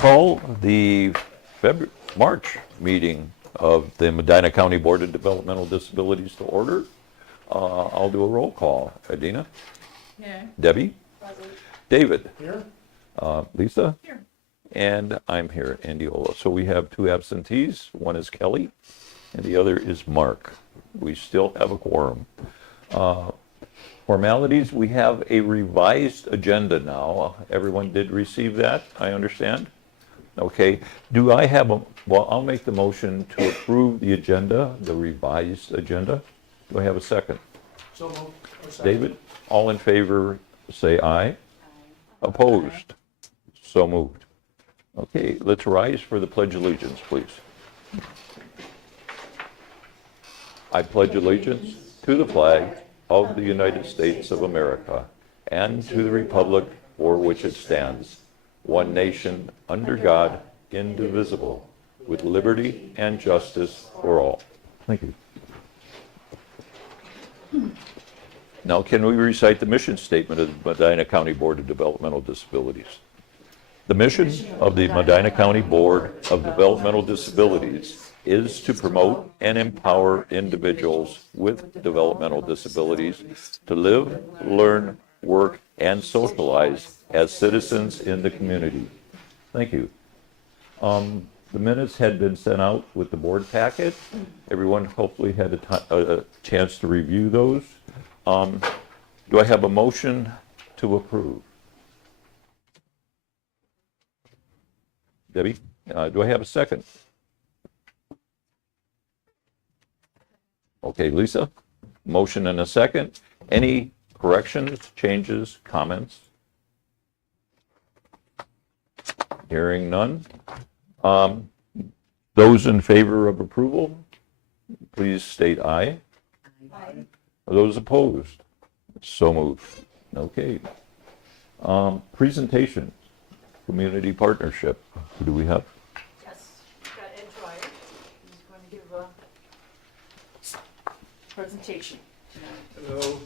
call the March meeting of the Medina County Board of Developmental Disabilities to order. I'll do a roll call. Adina? Here. Debbie? Present. David? Here. Lisa? Here. And I'm here, Andiola. So we have two absentees. One is Kelly, and the other is Mark. We still have a quorum. Formalities, we have a revised agenda now. Everyone did receive that, I understand? Okay. Do I have well, I'll make the motion to approve the agenda, the revised agenda. Do I have a second? So moved. David, all in favor, say aye. Opposed? So moved. Okay, let's rise for the Pledge of Allegiance, please. I pledge allegiance to the flag of the United States of America and to the republic for which it stands, one nation, under God, indivisible, with liberty and justice for all. Thank you. Now, can we recite the mission statement of the Medina County Board of Developmental Disabilities? The mission of the Medina County Board of Developmental Disabilities is to promote and empower individuals with developmental disabilities to live, learn, work, and socialize as citizens in the community. Thank you. The minutes had been sent out with the board packet. Everyone hopefully had a chance to review those. Do I have a motion to approve? Debbie, do I have a second? Okay, Lisa, motion and a second. Any corrections, changes, comments? Hearing none. Those in favor of approval, please state aye. Aye. Those opposed? So moved. Okay. Presentations, community partnership. Who do we have? Yes. We've got Ed Dwyer. He's going to give a presentation tonight. Hello.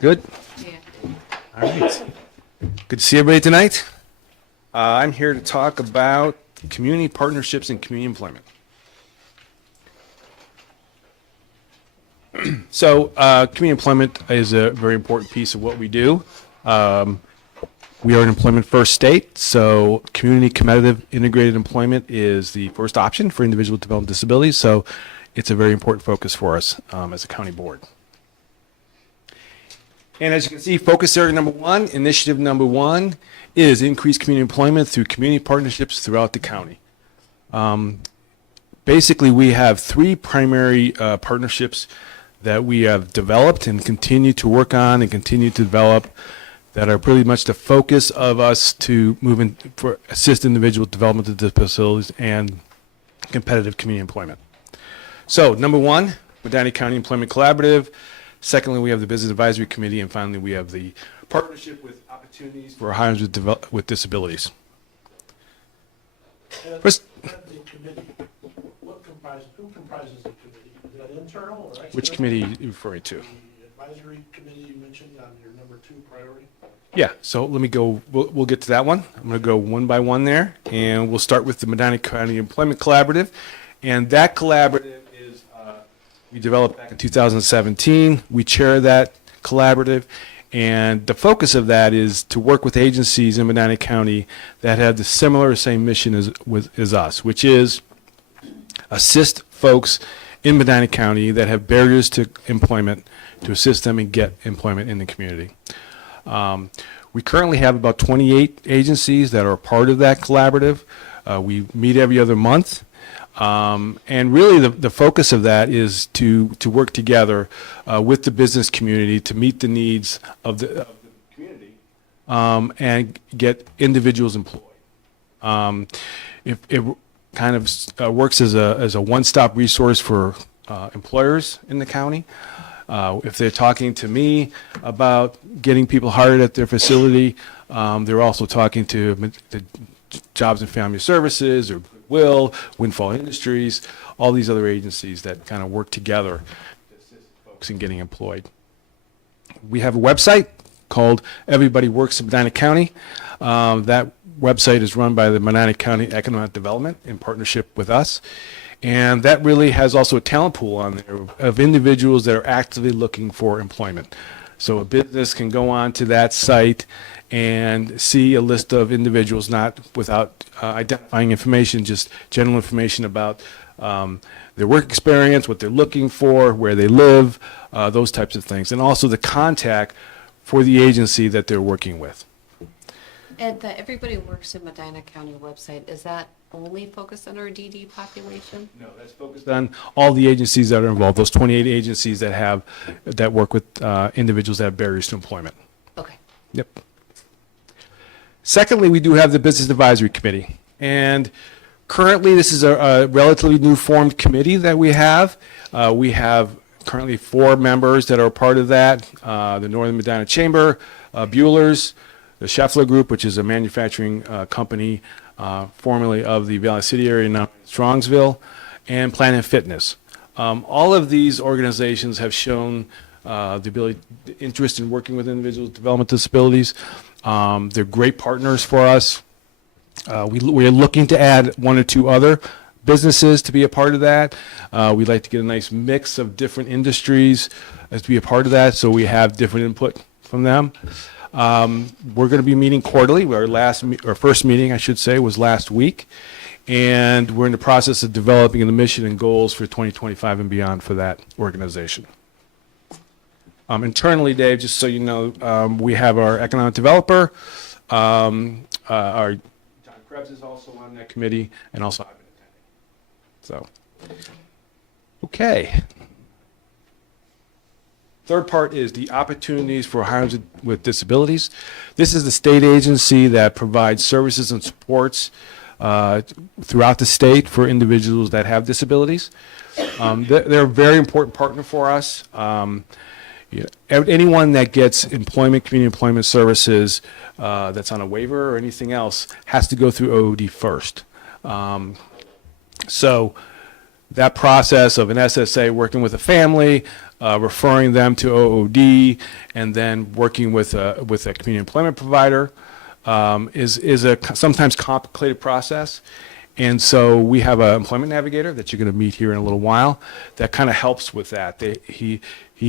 Good. Yeah. All right. Good to see everybody tonight. I'm here to talk about community partnerships and community employment. So, community employment is a very important piece of what we do. We are an employment first state, so community competitive integrated employment is the first option for individuals with developmental disabilities. So it's a very important focus for us as a county board. And as you can see, focus area number one, initiative number one is increase community employment through community partnerships throughout the county. Basically, we have three primary partnerships that we have developed and continue to work on and continue to develop that are pretty much the focus of us to move in for assist individual developmental disabilities and competitive community employment. So number one, Medina County Employment Collaborative. Secondly, we have the Business Advisory Committee, and finally, we have the partnership with opportunities for hires with disabilities. First, The committee, who comprises the committee? Is that internal or external? which committee are you referring to? The advisory committee you mentioned on your number 2 priority? Yeah, so let me go, we'll get to that one. I'm going to go one by one there, and we'll start with the Medina County Employment Collaborative. And that collaborative is, we developed back in 2017. We chair that collaborative, and the focus of that is to work with agencies in Medina County that have the same mission as us, which is assist folks in Medina County that have barriers to employment to assist them and get employment in the community. We currently have about 28 agencies that are a part of that collaborative. We meet every other month. And really the focus of that is to work together with the business community to meet the needs of the community and get individuals employed. It kind of works as a one-stop resource for employers in the county. If they're talking to me about getting people hired at their facility, they're also talking to the Jobs and Family Services or Goodwill, Windfall Industries, all these other agencies that kind of work together to assist folks in getting employed. We have a website, called Everybody Works in Medina County. That website is run by the Medina County Economic Development in partnership with us. And that really has also a talent pool on there of individuals that are actively looking for employment. So a business can go on to that site and see a list of individuals, not without identifying information, just general information about their work experience, what they're looking for, where they live, those types of things. And also the contact for the agency that they're working with. And the Everybody Works in Medina County website, is that only focused on our DD population? No, that's focused on all the agencies that are involved, those 28 agencies that work with individuals that have barriers to employment. Okay. Yep. Secondly, we do have the Business Advisory Committee. And currently, this is a relatively new formed committee that we have. We have currently 4 members that are part of that. The Northern Medina Chamber, Bueller's, the Scheffler Group, which is a manufacturing company formerly of the Valley City area, now Strongsville, and Planet Fitness. All of these organizations have shown the interest in working with individuals with developmental disabilities. They're great partners for us. We're looking to add 1 or 2 other businesses to be a part of that. We'd like to get a nice mix of different industries as to be a part of that, so we have different input from them. We're going to be meeting quarterly. Our first meeting, I should say, was last week, and we're in the process of developing the mission and goals for 2025 and beyond for that organization. Internally, Dave, just so you know, we have our economic developer. Our John Krebs is also on that committee, and also I've been attending. So, okay. Third part is the opportunities for hires with disabilities. This is the state agency that provides services and supports throughout the state for individuals that have disabilities. They're a very important partner for us. Anyone that gets employment, community employment services that's on a waiver or anything else has to go through OOD first. So that process of an SSA working with a family, referring them to OOD, and then working with a community employment provider is a sometimes complicated process. And so we have an employment navigator that you're going to meet here in a little while that kind of helps with that. He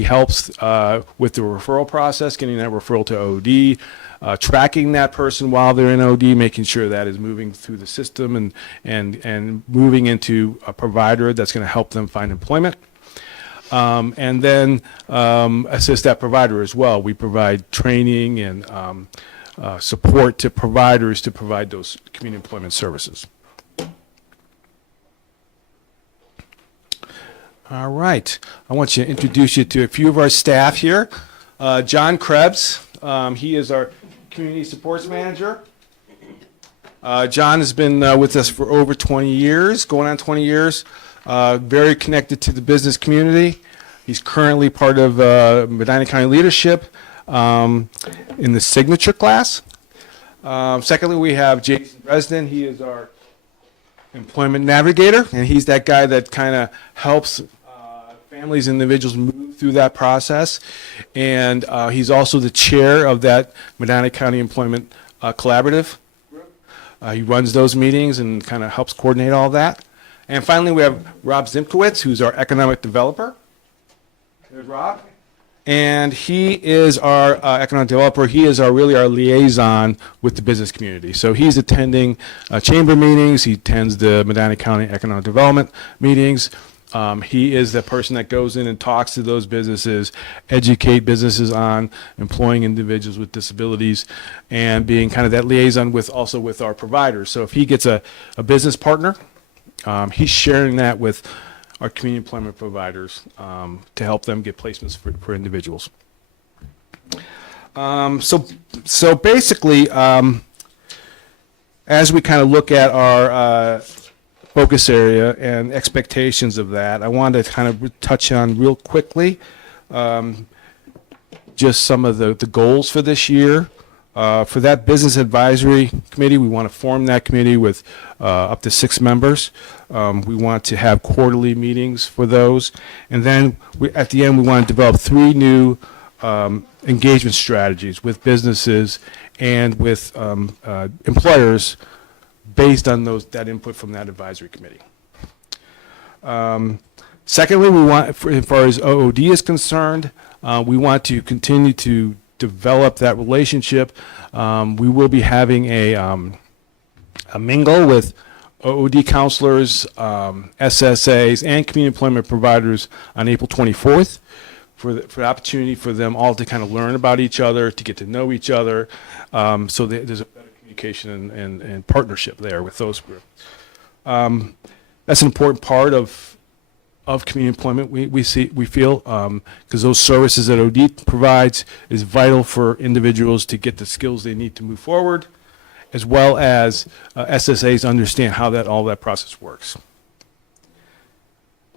helps with the referral process, getting that referral to OD, tracking that person while they're in OD, making sure that is moving through the system and moving into a provider that's going to help them find employment. And then assist that provider as well. We provide training and support to providers to provide those community employment services. All right. I want to introduce you to a few of our staff here. John Krebs, he is our community supports manager. John has been with us for over 20 years, going on 20 years. Very connected to the business community. He's currently part of Medina County Leadership in the signature class. Secondly, we have Jason Dresden. He is our employment navigator, and he's that guy that kind of helps families and individuals move through that process. And he's also the chair of that Medina County Employment Collaborative group. He runs those meetings and kind of helps coordinate all that. And finally, we have Rob Zimkowitz, who's our economic developer. There's Rob. And he is our economic developer. He is really our liaison with the business community. So he's attending chamber meetings. He attends the Medina County Economic Development meetings. He is the person that goes in and talks to those businesses, educate businesses on employing individuals with disabilities, and being kind of that liaison also with our providers. So if he gets a business partner, he's sharing that with our community employment providers to help them get placements for individuals. So basically, as we kind of look at our focus area and expectations of that, I wanted to kind of touch on real quickly just some of the goals for this year. For that business advisory committee, we want to form that committee with up to 6 members. We want to have quarterly meetings for those. And then at the end, we want to develop 3 new engagement strategies with businesses and with employers based on that input from that advisory committee. Secondly, we want, as far as OOD is concerned, we want to continue to develop that relationship. We will be having a mingle with OOD counselors, SSAs, and community employment providers on April 24th for the opportunity for them all to kind of learn about each other, to get to know each other, so that there's a better communication and partnership there with those groups. That's an important part of community employment, we feel, because those services that OD provides is vital for individuals to get the skills they need to move forward, as well as SSAs understand how all that process works.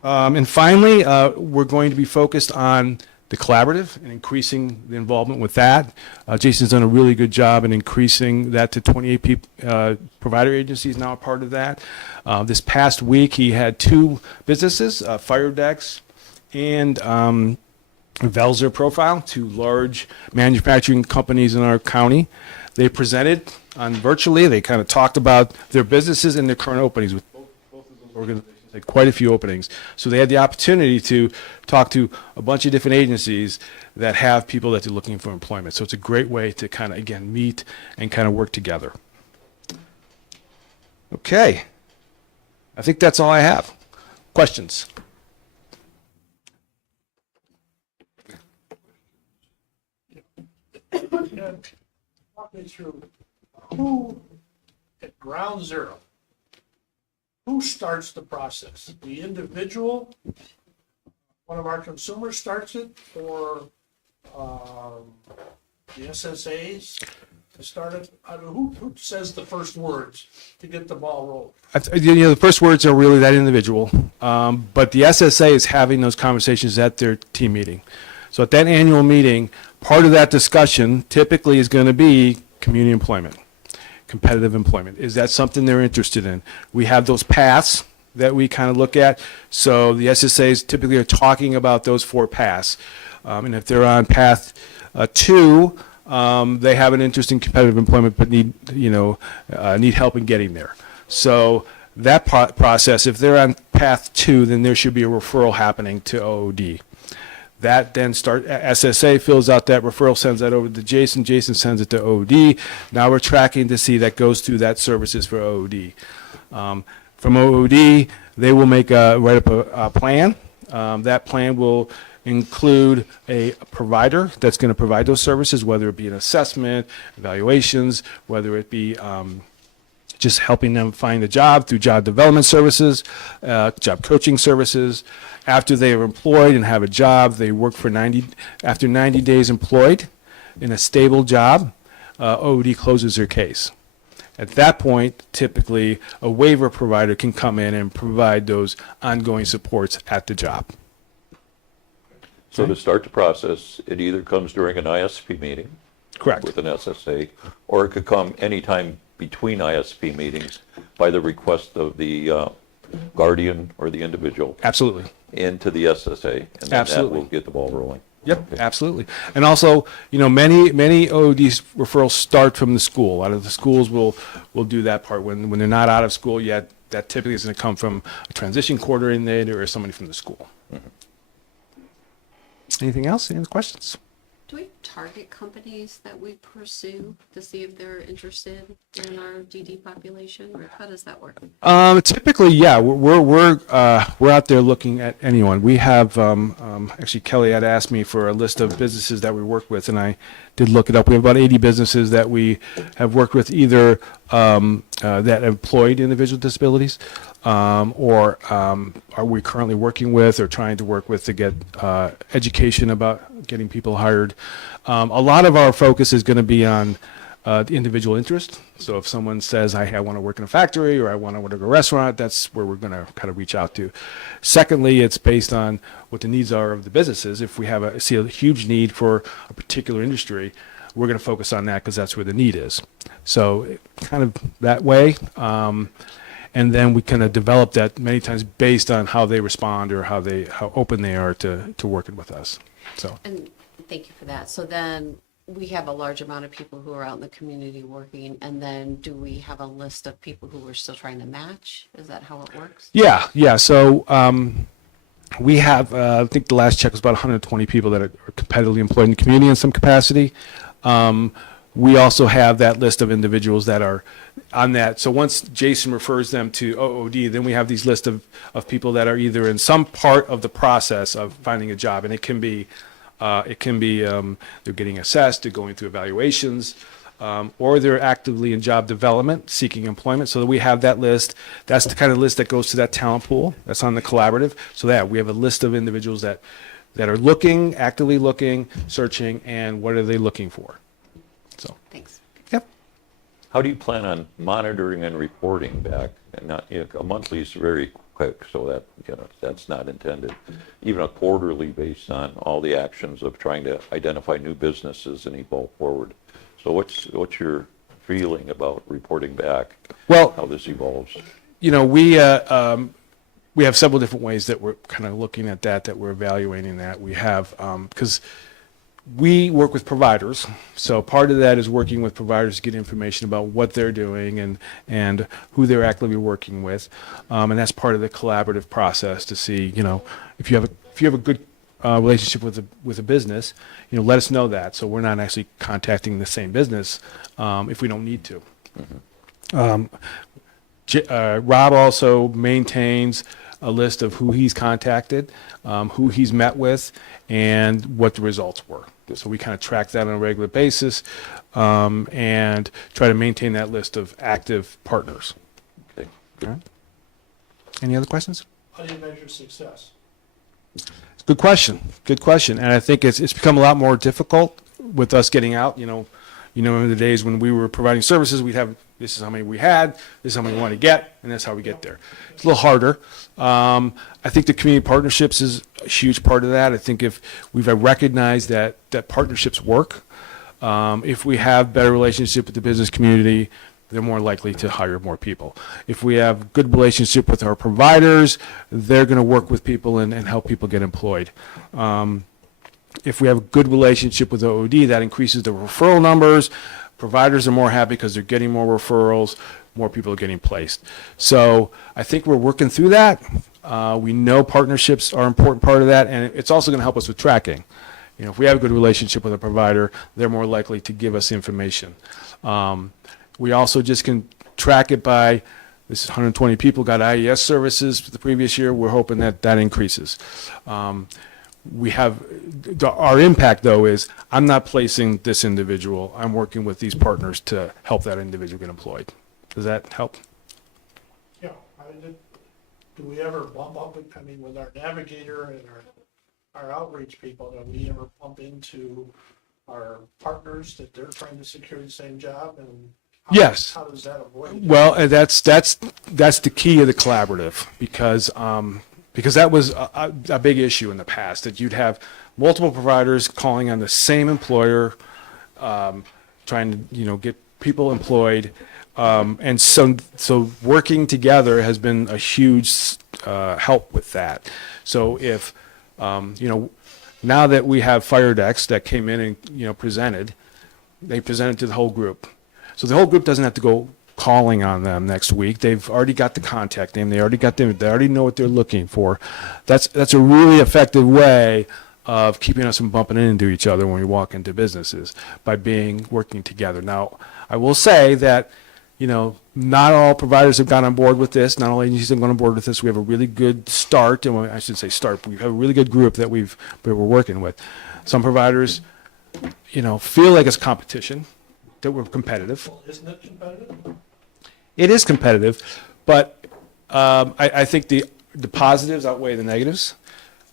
And finally, we're going to be focused on the collaborative and increasing the involvement with that. Jason's done a really good job in increasing that to 28 provider agencies now a part of that. This past week, he had 2 businesses, Firedex and Velzer Profile, 2 large manufacturing companies in our county. They presented on virtually. They kind of talked about their businesses and their current openings with both of those organizations. Had quite a few openings. So they had the opportunity to talk to a bunch of different agencies that have people that they're looking for employment. So it's a great way to kind of, again, meet and kind of work together. Okay. I think that's all I have. Questions? Walk me through who, at ground zero, who starts the process? The individual, one of our consumers starts it, or the SSAs to start it? I mean, who says the first words to get the ball rolling? The first words are really that individual, but the SSA is having those conversations at their team meeting. So at that annual meeting, part of that discussion typically is going to be community employment, competitive employment. Is that something they're interested in? We have those paths that we kind of look at. So the SSAs typically are talking about those 4 paths. And if they're on path 2, they have an interest in competitive employment but need help in getting there. So that process, if they're on path 2, then there should be a referral happening to OOD. That then SSA fills out that referral, sends that over to Jason. Jason sends it to OOD. Now we're tracking to see that goes through that services for OOD. From OOD, they will write up a plan. That plan will include a provider that's going to provide those services, whether it be an assessment, evaluations, whether it be just helping them find a job through job development services, job coaching services. After they are employed and have a job, they work for after 90 days employed in a stable job, OOD closes their case. At that point, typically, a waiver provider can come in and provide those ongoing supports at the job. So to start the process, it either comes during an ISP meeting. Correct. With an SSA, or it could come anytime between ISP meetings by the request of the guardian or the individual Absolutely. into the SSA, and then that Absolutely. will get the ball rolling. Yep, absolutely. And also, many OOD referrals start from the school. A lot of the schools will do that part when they're not out of school yet. That typically is going to come from a transition coordinator or somebody from the school. Mm-hmm. Anything else? Any other questions? Do we target companies that we pursue to see if they're interested in our DD population, or how does that work? Typically, yeah, we're out there looking at anyone. We have actually Kelly had asked me for a list of businesses that we work with, and I did look it up. We have about 80 businesses that we have worked with, either that employed individual with disabilities, or are we currently working with or trying to work with to get education about getting people hired. A lot of our focus is going to be on the individual interest. So if someone says, I want to work in a factory or I want to work in a restaurant, that's where we're going to kind of reach out to. Secondly, it's based on what the needs are of the businesses. If we see a huge need for a particular industry, we're going to focus on that because that's where the need is. So kind of that way. And then we kind of develop that many times based on how they respond or how open they are to working with us. So. And Thank you for that. So then we have a large amount of people who are out in the community working, and then do we have a list of people who we're still trying to match? Is that how it works? Yeah, yeah. So we have, I think the last check was about 120 people that are competitively employed in the community in some capacity. We also have that list of individuals that are on that. So once Jason refers them to OOD, then we have these list of people that are either in some part of the process of finding a job, and it can be they're getting assessed, they're going through evaluations, or they're actively in job development, seeking employment. So that we have that list. That's the kind of list that goes to that talent pool. That's on the collaborative. So that we have a list of individuals that are looking, actively looking, searching, and what are they looking for. So, Thanks. yep. How do you plan on monitoring and reporting back? And not, a monthly is very quick, so that, that's not intended. Even a quarterly based on all the actions of trying to identify new businesses and evolve forward. So what's your feeling about reporting back? Well, How this evolves? we have several different ways that we're kind of looking at that we're evaluating that. We have, because we work with providers, so part of that is working with providers to get information about what they're doing and who they're actively working with, and that's part of the collaborative process to see, if you have a good relationship with a business, let us know that, so we're not actually contacting the same business if we don't need to. Rob also maintains a list of who he's contacted, who he's met with, and what the results were. So we kind of track that on a regular basis and try to maintain that list of active partners. Okay. All right. Any other questions? How do you measure success? Good question. Good question. And I think it's become a lot more difficult with us getting out. In the days when we were providing services, we'd have, this is how many we had, this is how many we want to get, and that's how we get there. It's a little harder. I think the community partnerships is a huge part of that. I think if we've recognized that partnerships work, if we have better relationship with the business community, they're more likely to hire more people. If we have good relationship with our providers, they're going to work with people and help people get employed. If we have a good relationship with OOD, that increases the referral numbers. Providers are more happy because they're getting more referrals, more people are getting placed. So I think we're working through that. We know partnerships are an important part of that, and it's also going to help us with tracking. If we have a good relationship with a provider, they're more likely to give us information. We also just can track it by, this is 120 people got IES services for the previous year. We're hoping that increases. We have, our impact though is, I'm not placing this individual, I'm working with these partners to help that individual get employed. Does that help? Yeah, do we ever bump up, with our navigator and our outreach people, do we ever bump into our partners that they're trying to secure the same job, and Yes. how does that avoid? Well, and that's the key of the collaborative, because that was a big issue in the past, that you'd have multiple providers calling on the same employer, trying to get people employed, and so working together has been a huge help with that. So if now that we have fire decks that came in and presented, they presented to the whole group. So the whole group doesn't have to go calling on them next week. They've already got the contact name. They already know what they're looking for. That's a really effective way of keeping us from bumping into each other when we walk into businesses, by working together. Now, I will say that, not all providers have gone on board with this. Not all agencies have gone on board with this. We have a really good start, and I should say start. We have a really good group that we're working with. Some providers, feel like it's competition, that we're competitive. Well, isn't it competitive? It is competitive, but I think the positives outweigh the negatives.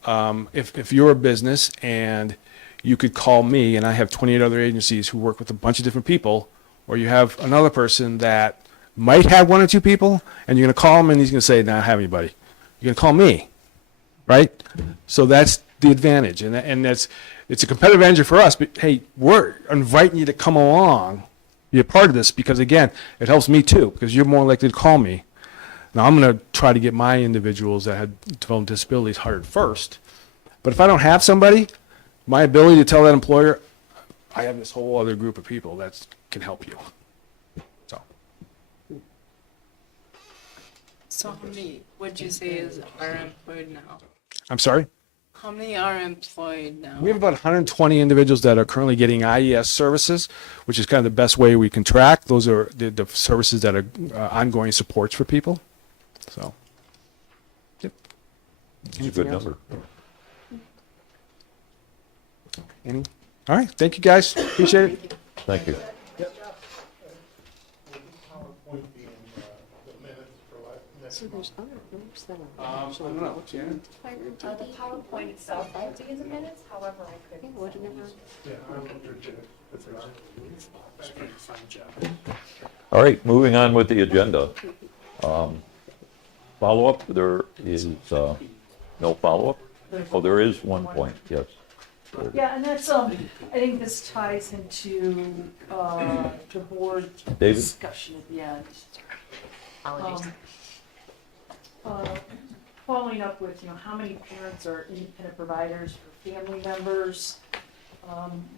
If you're a business and you could call me, and I have 28 other agencies who work with a bunch of different people, or you have another person that might have one or two people, and you're going to call him and he's going to say, "No, I don't have anybody." You're going to call me, right? So that's the advantage, and it's a competitive advantage for us. But hey, we're inviting you to come along, be a part of this, because again, it helps me too, because you're more likely to call me. Now I'm going to try to get my individuals that have developmental disabilities hired first, but if I don't have somebody, my ability to tell that employer, I have this whole other group of people that can help you. So, So how many would you say are employed now? I'm sorry? How many are employed now? We have about 120 individuals that are currently getting IES services, which is kind of the best way we can track. Those are the services that are ongoing supports for people. So, yep. It's a Anything good else? number. Any? All right. Thank you, guys. Appreciate it. Thank you. PowerPoint being the minutes for next So there's other groups that are I actually don't know. Jan? The PowerPoint itself won't be in the minutes, however, I could. Yeah, I wonder if there's a fine job. All right, moving on with the agenda. Follow-up, there is no follow-up? Oh, there is one point, yes. Yeah, and that's, I think this ties into, the board David? discussion at the end. Apologies. Following up with, how many parents are independent providers for family members?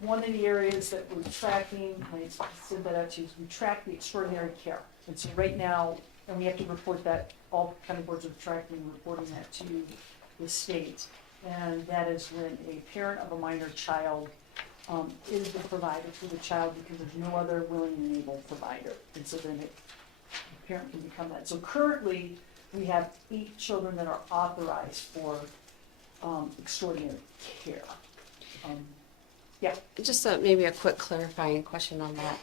One of the areas that we're tracking, I sent that out to you, is we track the extraordinary care. And so right now, and we have to report that, all county boards are tracking and reporting that to the state. And that is when a parent of a minor child is the provider for the child because there's no other willing and able provider. And so then the parent can become that. So currently, we have 8 children that are authorized for extraordinary care. Yeah. Just maybe a quick clarifying question on that.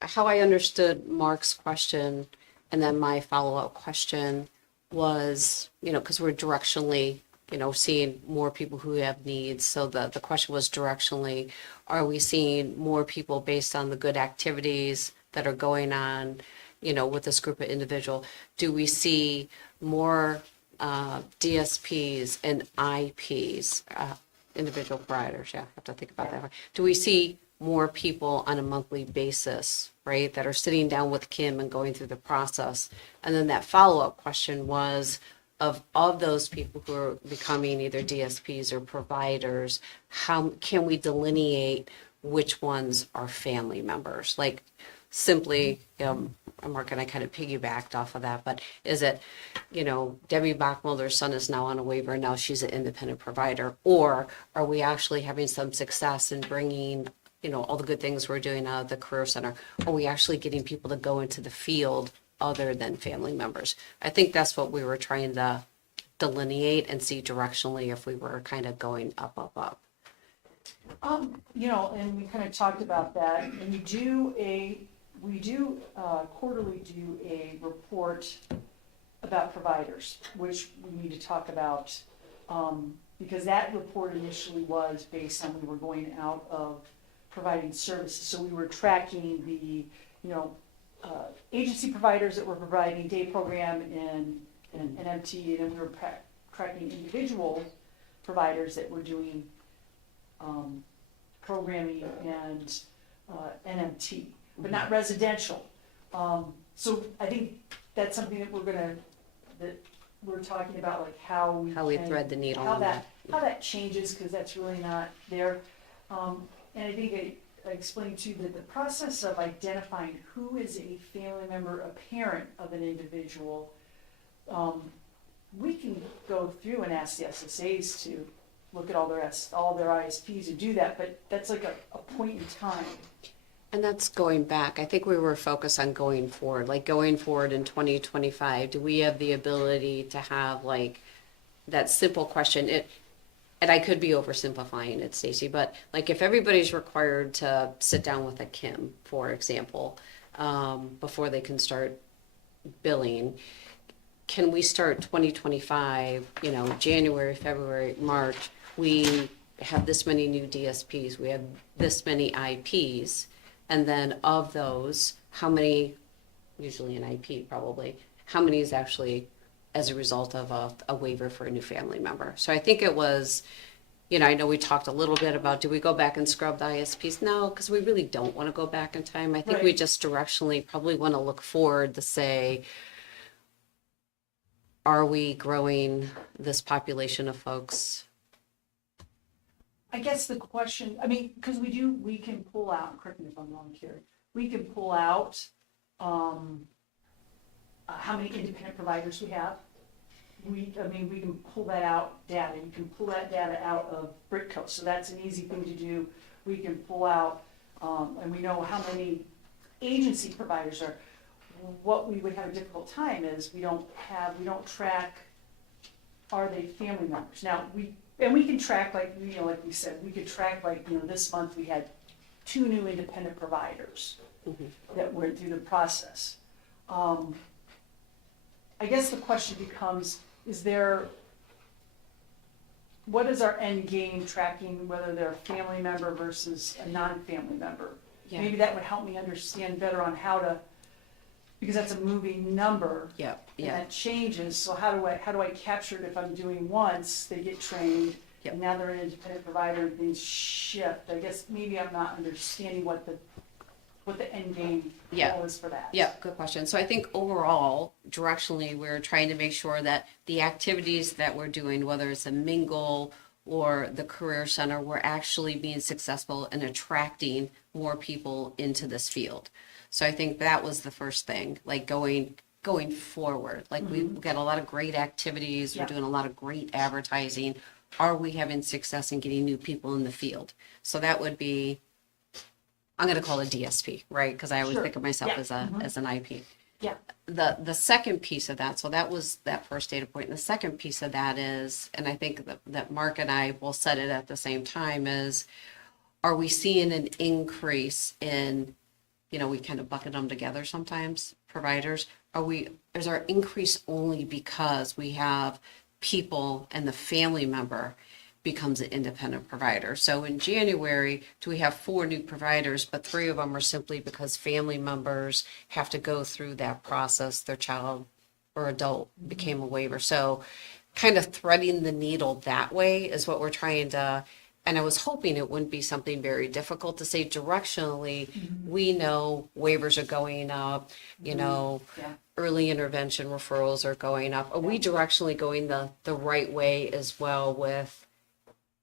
How I understood Mark's question and then my follow-up question was, because we're directionally, seeing more people who have needs. So the question was directionally, are we seeing more people based on the good activities that are going on, with this group of individual? Do we see more DSPs and IPs, individual providers? Yeah, I have to think about that. Do we see more people on a monthly basis, right, that are sitting down with Kim and going through the process? And then that follow-up question was, of those people who are becoming either DSPs or providers, how can we delineate which ones are family members? Like, simply, Mark and I kind of piggybacked off of that, but is it, Debbie Bachmulder's son is now on a waiver, now she's an independent provider, or are we actually having some success in bringing, all the good things we're doing out of the Career Center? Are we actually getting people to go into the field other than family members? I think that's what we were trying to delineate and see directionally if we were kind of going up. And we kind of talked about that, and we do quarterly do a report about providers, which we need to talk about, because that report initially was based on, we were going out of providing services, so we were tracking the, agency providers that were providing day program and MT, and then we were tracking individual providers that were doing programming and NMT, but not residential. So I think that's something that we're talking about, like how we we thread the needle how on that. how that changes, because that's really not there. And I think I explained too that the process of identifying who is a family member, a parent of an individual, we can go through and ask the SSAs to look at all their ISPs and do that, but that's like a point in time. And that's going back. I think we were focused on going forward, like going forward in 2025. Do we have the ability to have like that simple question? And I could be oversimplifying it, Stacy, but like if everybody's required to sit down with a Kim, for example, before they can start billing, can we start 2025, January, February, March, we have this many new DSPs, we have this many IPs, and then of those, how many, usually an IP probably, how many is actually as a result of a waiver for a new family member? So I think it was, I know we talked a little bit about, do we go back and scrub the ISPs? No, because we really don't want to go back in time. I think we Right. just directionally probably want to look forward to say, are we growing this population of folks? I guess the question, I mean, because we can pull out, correct me if I'm wrong, Carrie, we can pull out, how many independent providers we have. We can pull that out data. You can pull that data out of Britco, so that's an easy thing to do. We can pull out, and we know how many agency providers are. What we would have a difficult time is we don't track, are they family members? Now, we can track, like we said, we could track, this month we had 2 new independent providers that went through the process. I guess the question becomes, what is our end game tracking, whether they're a family member versus a non-family member? Yeah. Maybe that would help me understand better on how to, because that's a moving number. Yeah, And yeah. that changes, so how do I capture it if I'm doing once, they get trained, Yep. and now they're an independent provider and things shift? I guess maybe I'm not understanding what the end game Yeah. goal is for that. Yeah, good question. So I think overall, directionally, we're trying to make sure that the activities that we're doing, whether it's a mingle or the career center, we're actually being successful in attracting more people into this field. So I think that was the first thing, like going forward. Like we've got a lot of great activities, we're Yeah. doing a lot of great advertising. Are we having success in getting new people in the field? So that would be, I'm gonna call it DSP, right? Because I always Sure. think of myself Yeah. as an IP. Yeah. The second piece of that, so that was that first data point. And the second piece of that is, and I think that Mark and I will set it at the same time, is are we seeing an increase in, we kind of bucket them together sometimes, providers. Is our increase only because we have people and the family member becomes an independent provider? So in January, do we have 4 new providers, but 3 of them are simply because family members have to go through that process, their child or adult became a waiver. So kind of threading the needle that way is what we're trying to, and I was hoping it wouldn't be something very difficult to say directionally. We know waivers are going up, Yeah. early intervention referrals are going up. Are we directionally going the right way as well with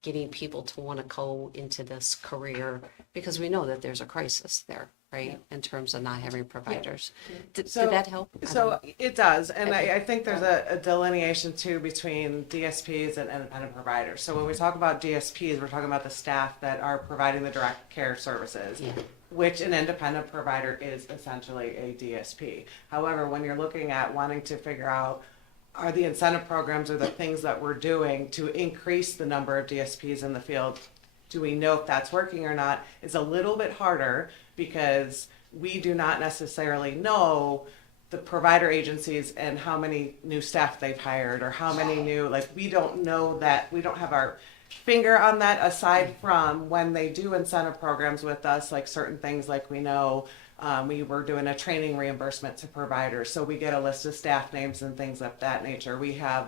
getting people to want to go into this career? Because we know that there's a crisis there, right? In terms of not having providers. Did that help? I don't So know. it does, and I think there's a delineation too between DSPs and independent providers. So when we talk about DSPs, we're talking about the staff that are providing the direct care services, Yeah. which an independent provider is essentially a DSP. However, when you're looking at wanting to figure out, are the incentive programs or the things that we're doing to increase the number of DSPs in the field, do we know if that's working or not, is a little bit harder because we do not necessarily know the provider agencies and how many new staff they've hired or how many new, we don't know that, we don't have our finger on that aside from when they do incentive programs with us, like certain things, like we know we were doing a training reimbursement to providers, so we get a list of staff names and things of that nature. We have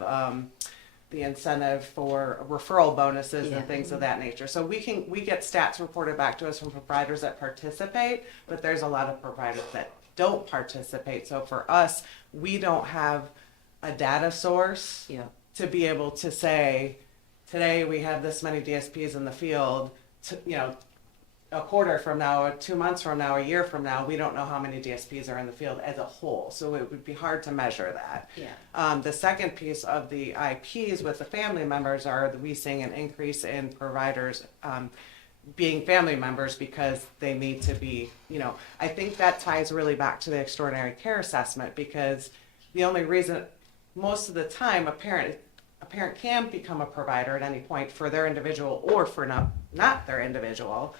the incentive for referral bonuses Yeah. and things of that nature. So we get stats reported back to us from providers that participate, but there's a lot of providers that don't participate. So for us, we don't have a data source Yeah. to be able to say, today we have this many DSPs in the field, a quarter from now, 2 months from now, a year from now, we don't know how many DSPs are in the field as a whole. So it would be hard to measure that. Yeah. The second piece of the IPs with the family members are that we seeing an increase in providers being family members because they need to be, I think that ties really back to the extraordinary care assessment, because the only reason, most of the time, a parent can become a provider at any point for their individual or for not their individual.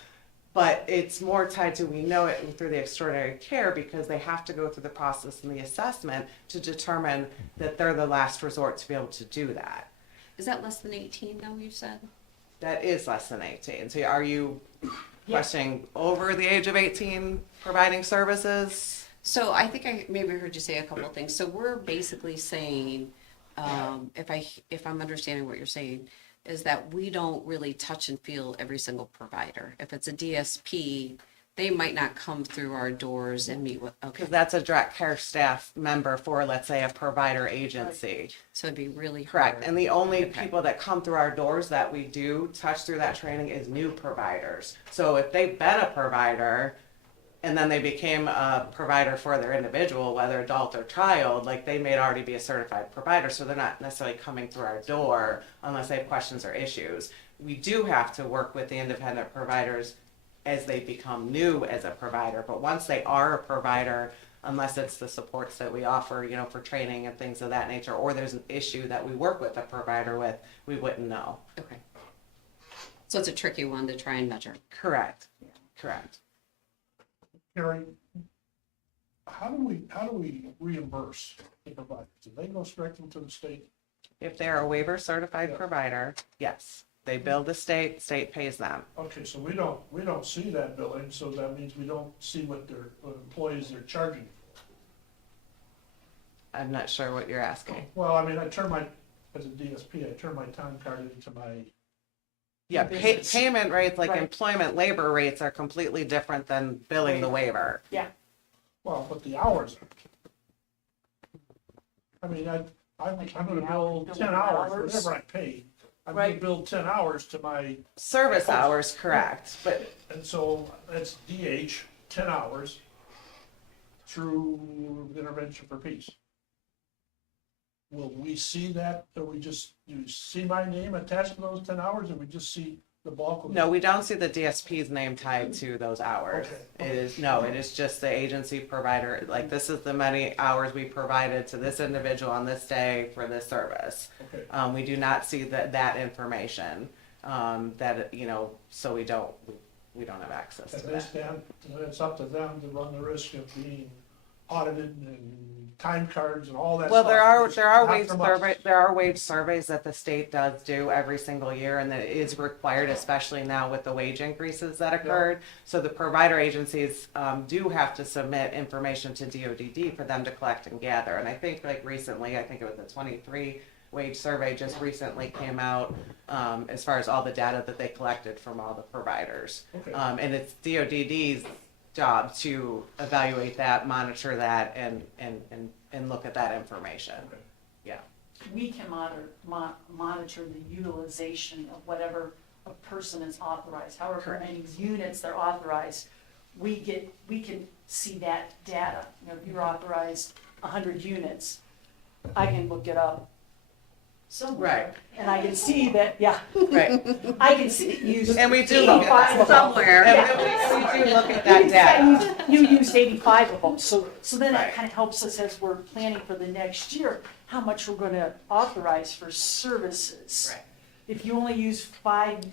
But it's more tied to, we know it through the extraordinary care because they have to go through the process and the assessment to determine that they're the last resort to be able to do that. Is that less than 18 though, you said? That is less than 18. So are you questioning over the age of 18 providing services? So I think I maybe heard you say a couple of things. So we're basically saying, if I'm understanding what you're saying, is that we don't really touch and feel every single provider. If it's a DSP, they might not come through our doors and meet with, okay. Because that's a direct care staff member for, let's say, a provider agency. So it'd be really hard. Correct. And the only Okay. people that come through our doors that we do touch through that training is new providers. So if they've been a provider and then they became a provider for their individual, whether adult or child, like they may already be a certified provider, so they're not necessarily coming through our door unless they have questions or issues. We do have to work with the independent providers as they become new as a provider, but once they are a provider, unless it's the supports that we offer, you know, for training and things of that nature, or there's an issue that we work with a provider with, we wouldn't know. Okay. So it's a tricky one to try and measure. Correct. Correct. Carrie, how do we reimburse the providers? Do they go strictly to the state? If they're a waiver certified Yeah. provider, yes, they bill the state pays them. Okay, so we don't see that billing, so that means we don't see what employees are charging. I'm not sure what you're asking. Well, I mean, as a DSP, I turn my time card into my, Yeah, Business. payment rates, like Right. employment labor rates are completely different than billing the waiver. Yeah, well, but the hours. I mean, I'm gonna bill 10 hours, whatever I pay. I'm gonna Right. bill 10 hours to my, Service hours, correct, but and so that's DH, 10 hours through Intervention for Peace. Will we see that, or do you see my name attached to those 10 hours, or we just see the bulk of it? no, we don't see the DSP's name tied to those hours. Okay. It is just the agency provider, like this is the many hours we provided to this individual on this day for this service. Okay. We do not see that information, that, you know, so we don't have access As to they that. stand, it's up to them to run the risk of being audited and time cards and all that Well, stuff. there are Not wage from us. wage surveys that the state does do every single year, and that it is required, especially now with the wage increases that occurred. So the provider agencies do have to submit information to DODD for them to collect and gather. And I think like recently, I think it was the 23 wage survey just recently came out, as far as all the data that they collected from all the providers. Okay. And it's DODD's job to evaluate that, monitor that, and look at that information. Okay. Yeah. we can monitor the utilization of whatever a person is authorized, however Correct. many units they're authorized. We can see that data. You know, if you're authorized 100 units, I can look it up somewhere. Right. And I can see that, yeah, Right. I can see it used. And we do look 85 at of that them. somewhere. And we do look at You that can data. say you used 85 of them, so then that Right. kind of helps us as we're planning for the next year, how much we're gonna authorize for services. Right. If you only use five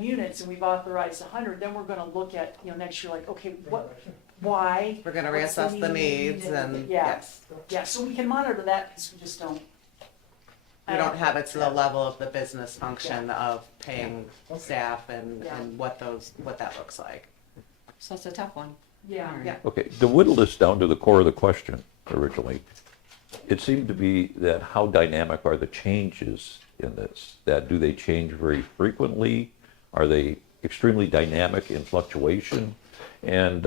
units and we've authorized 100, then we're gonna look at, you know, next year, like, okay, why? We're gonna What's reassess the need? needs and, Yeah. yes. Yeah, so we can monitor that, because we just don't. We don't have it to the level of the business function of paying Okay. staff and Yeah. what that looks like. So it's a tough one. Yeah. All right. Yeah. Okay, to whittle this down to the core of the question originally, it seemed to be that how dynamic are the changes in this? That do they change very frequently? Are they extremely dynamic in fluctuation? And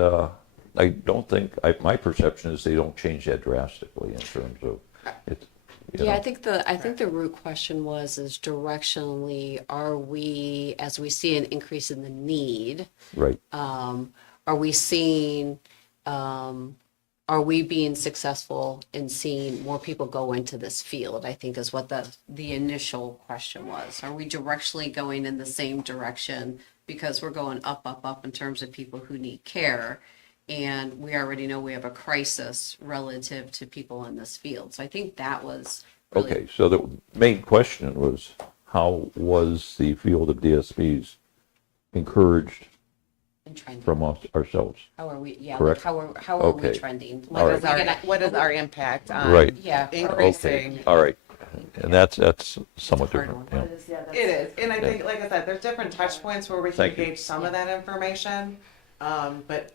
I don't think, my perception is they don't change that drastically in terms of it. you Yeah, know. I think the root question is directionally, are we, as we see an increase in the need, Right, are we seeing, are we being successful in seeing more people go into this field? I think is what the initial question was. Are we directionally going in the same direction because we're going up in terms of people who need care? And we already know we have a crisis relative to people in this field. So I think that was really okay, so the main question was, how was the field of DSPs encouraged in trending. from us ourselves? How are we, yeah, like Correct. how are we Okay. trending? All right. What is our impact on Right. Yeah. increasing? Okay, all right, and that's somewhat It's a hard different, But yeah. it is, yeah, that's. It is, and I think, like I said, there's different touch points where we can Thank you. gauge some of that information, but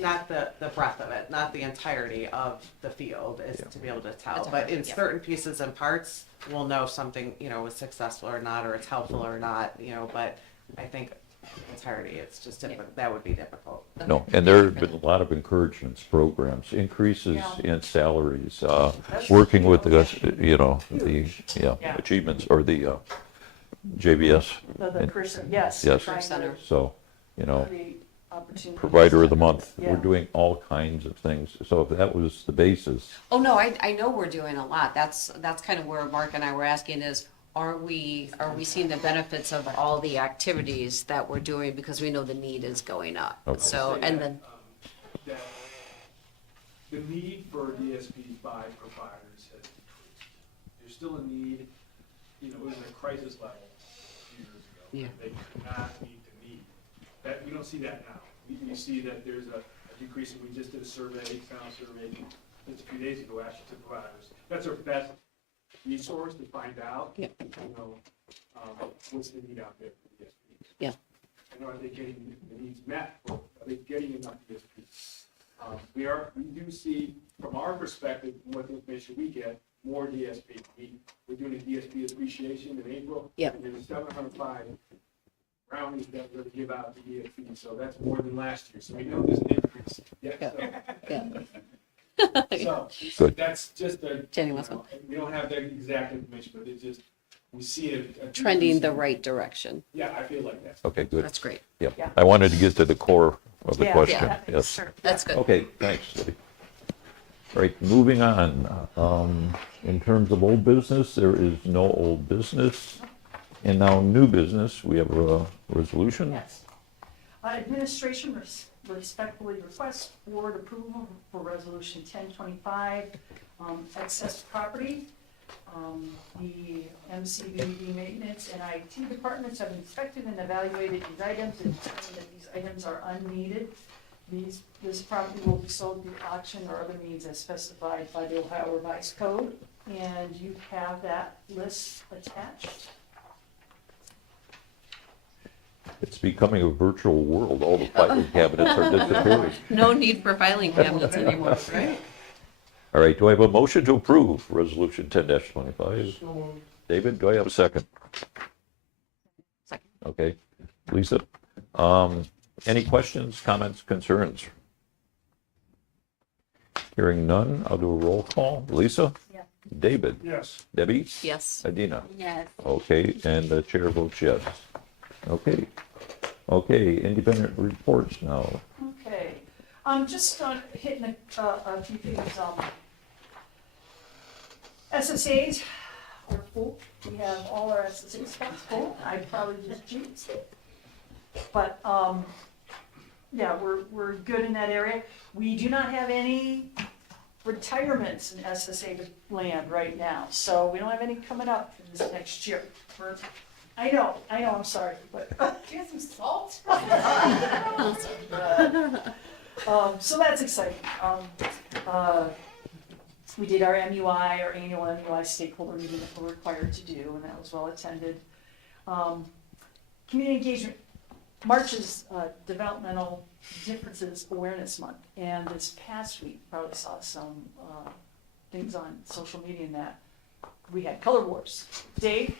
not the breadth of it, not the entirety of the field is Yeah. to be able to tell. That's But hard, in yeah. certain pieces and parts, we'll know something, you know, was successful or not, or it's helpful or not, you know, but I think it's hardy, it's just difficult, that would be difficult. No, and there have been a lot of encouragements, programs, increases Yeah. in salaries, working with the, Yeah. achievements, or the JBS. The person, yes. Yes. trying to Center. So, create opportunities. provider of the month, we're Yeah. doing all kinds of things. So if that was the basis, Oh, no, I know we're doing a lot. That's kind of where Mark and I were asking is, are we seeing the benefits of all the activities that we're doing because we know the need is going up? Okay. So, and then, That the need for DSPs by providers has decreased. There's still a need, it was a crisis level a few years ago. Yeah. They could not meet the need. That, we don't see that now. You see that there's a decrease, and we just did a survey, found a survey just a few days ago, actually, to providers. That's our best resource to find out, Yeah. what's the need out there for DSPs. Yeah. And are they getting the needs met, or are they getting enough DSPs? We do see, from our perspective, what the information we get, more DSP. We're doing a DSP appreciation in April. Yep. And there's 705 brownies that we're going to give out to DSP, so that's more than last year. So we know there's an increase. So Good. that's just a, Jenny wants one. we don't have the exact information, but it's just, we see a trending the decrease. right direction. Yeah, I feel like that. okay, good. That's great. Yep. Yeah. I wanted to get to the core of the Yeah, question. that makes Yes. sense. That's good. Okay, thanks, Libby. All right, moving on. In terms of old business, there is no old business. And now new business, we have a resolution. Yes. Administration respectfully requests board approval for resolution 1025, excess property. The MCBDD maintenance and IT departments have inspected and evaluated these items and determined that these items are unneeded. This property will be sold through auction or other means as specified by the Ohio Revised Code. And you have that list attached. It's becoming a virtual world. All the filing cabinets are disappearing. No need for filing cabinets anymore, right? All right, do I have a motion to approve resolution 10-25? David, do I have a second? Second. Okay. Lisa? Any questions, comments, concerns? Hearing none, I'll do a roll call. Lisa? Yeah. David? Yes. Debbie? Yes. Adina? Yes. Okay, and the chair votes yes. Okay. Okay, independent reports now. Okay, just on hitting a few things. SSAs are full. We have all our SSA spots full. I probably just jinxed it. But, yeah, we're good in that area. We do not have any retirements in SSA land right now, so we don't have any coming up in this next year. I know, I'm sorry, but. Do you have some salt? So that's exciting. We did our MUI, our annual MUI stakeholder meeting that we're required to do, and that was well attended. Community engagement, March is Developmental Differences Awareness Month, and this past week, probably saw some things on social media and that. We had color wars. Dave's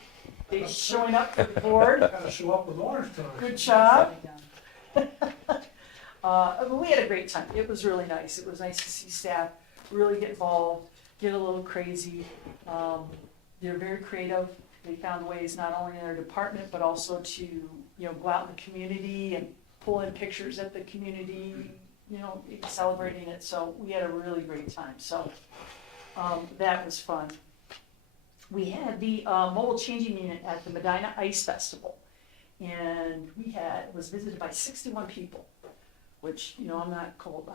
showing up for the board. Gotta show up with orange color. Good job. But we had a great time. It was really nice. It was nice to see staff really get involved, get a little crazy. They're very creative. They found ways not only in their department, but also to, go out in the community and pull in pictures at the community, celebrating it. So we had a really great time. So that was fun. We had the mobile changing unit at the Medina Ice Festival. And it was visited by 61 people, which, I'm not a cold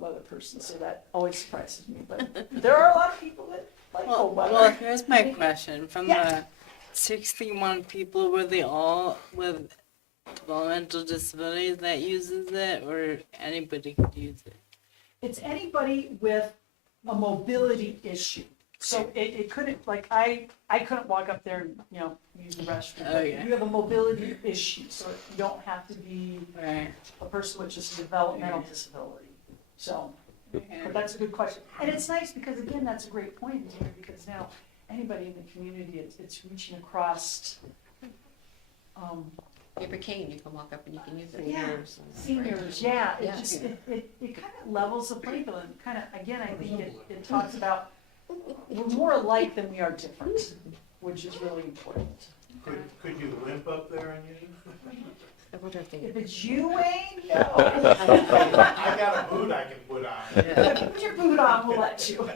weather person, so that always surprises me. But there are a lot of people that like cold weather. Well, here's my question. From Yeah. the 61 people, were they all with developmental disabilities that uses it, or anybody could use it? It's anybody with a mobility issue. So it couldn't, like, I couldn't walk up there and, use the restroom. Oh, But yeah. You have a mobility issue, so you don't have to be Right. a person with just a developmental disability. So, but that's a good question. And it's nice because, again, that's a great point here, because now anybody in the community, it's reaching across You have a cane, you can walk up and you can use it. Yeah, seniors, yeah, it just, it kind of levels the playing field, and kind of, again, I think it talks about, we're more alike than we are different, which is really important. Could you limp up there and use it? I wonder if they. If it's you, Wayne, no. I got a boot I can put on. Put your boot on, we'll let you.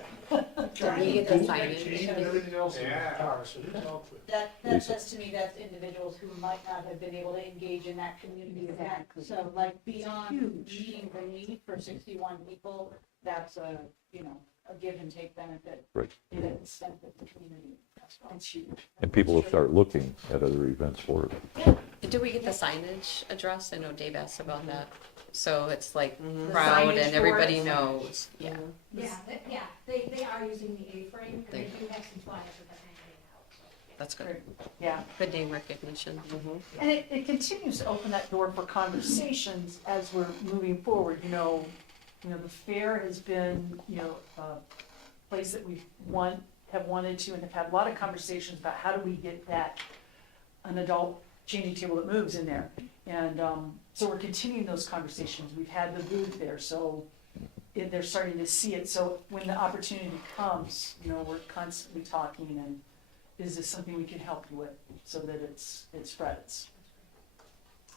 Can we get the Chain signage? and everything else in the car, so it's all good. That's to me, that's individuals who might not have been able to engage in that community event. So like beyond meeting the need for 61 people, that's a, a give and take benefit. Right. It extends the community, it's huge. And people will start looking at other events for it. And do we get the signage address? I know Dave asked about that. So it's like The proud signage and for everybody it? knows. Yeah. Yeah, they are using the A-frame, and they do have some flyers that they're handing out. So. That's good. Great. Yeah, Good name recognition. and it continues to open that door for conversations as we're moving forward, the fair has been, a place that have wanted to and have had a lot of conversations about how do we get an adult changing table that moves in there. And so we're continuing those conversations. We've had the booth there, so they're starting to see it. So when the opportunity comes, we're constantly talking and is this something we can help you with so that it spreads?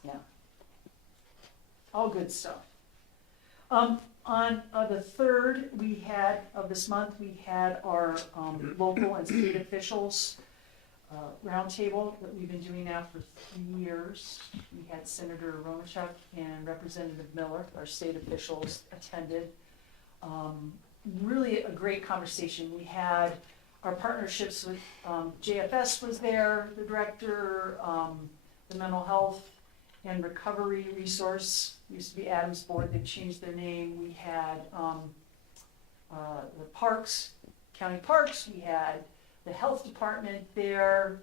Yeah. All good stuff. On the 3rd, of this month, we had our local and state officials roundtable that we've been doing now for 3 years. We had Senator Romachuk and Representative Miller, our state officials, attended. Really a great conversation. We had our partnerships with JFS was there, the director, the mental health and recovery resource, used to be Adams Board, they've changed their name. We had the parks, county parks, we had the health department there.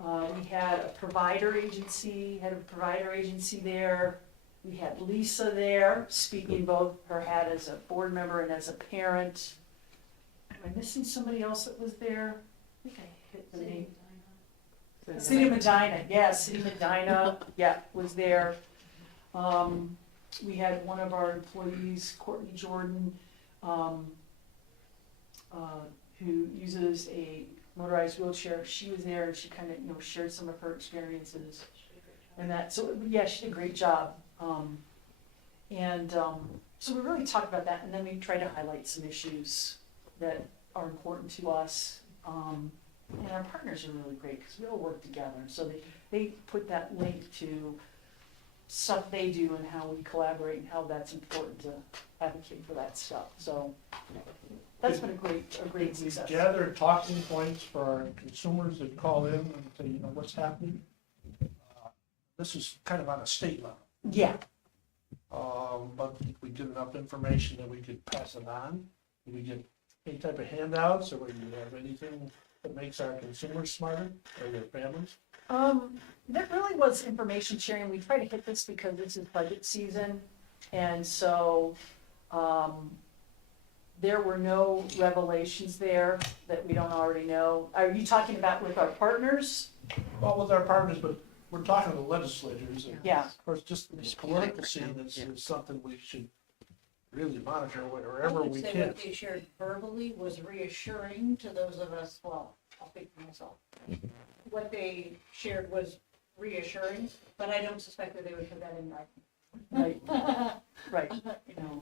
We had a provider agency, head of a provider agency there. We had Lisa there, speaking both her hat as a board member and as a parent. Am I missing somebody else that was there? I think I hit the name. City of Medina, yeah, City of Medina, yeah, was there. We had one of our employees, Courtney Jordan, who uses a motorized wheelchair. She was there and she kind of, shared some of her experiences and that. So yeah, she did a great job. So we really talked about that, and then we try to highlight some issues that are important to us. And our partners are really great because we all work together. So they put that link to stuff they do and how we collaborate and how that's important to advocate for that stuff. So that's been a great We success. gather talking points for our consumers that call in and say, what's happening. This is kind of on a state level. Yeah, But if we get enough information that we could pass it on, do we get any type of handouts, or do you have anything that makes our consumers smarter or their families? that really was information sharing. We try to hit this because this is budget season. And so, there were no revelations there that we don't already know. Are you talking about with our partners? Well, with our partners, but we're talking to legislators. And Yeah. Of course, just this political scene is something we should really monitor wherever we I would say can. what they shared verbally was reassuring to those of us, well, I'll speak for myself. What they shared was reassuring, but I don't suspect that they would put that in writing. Right,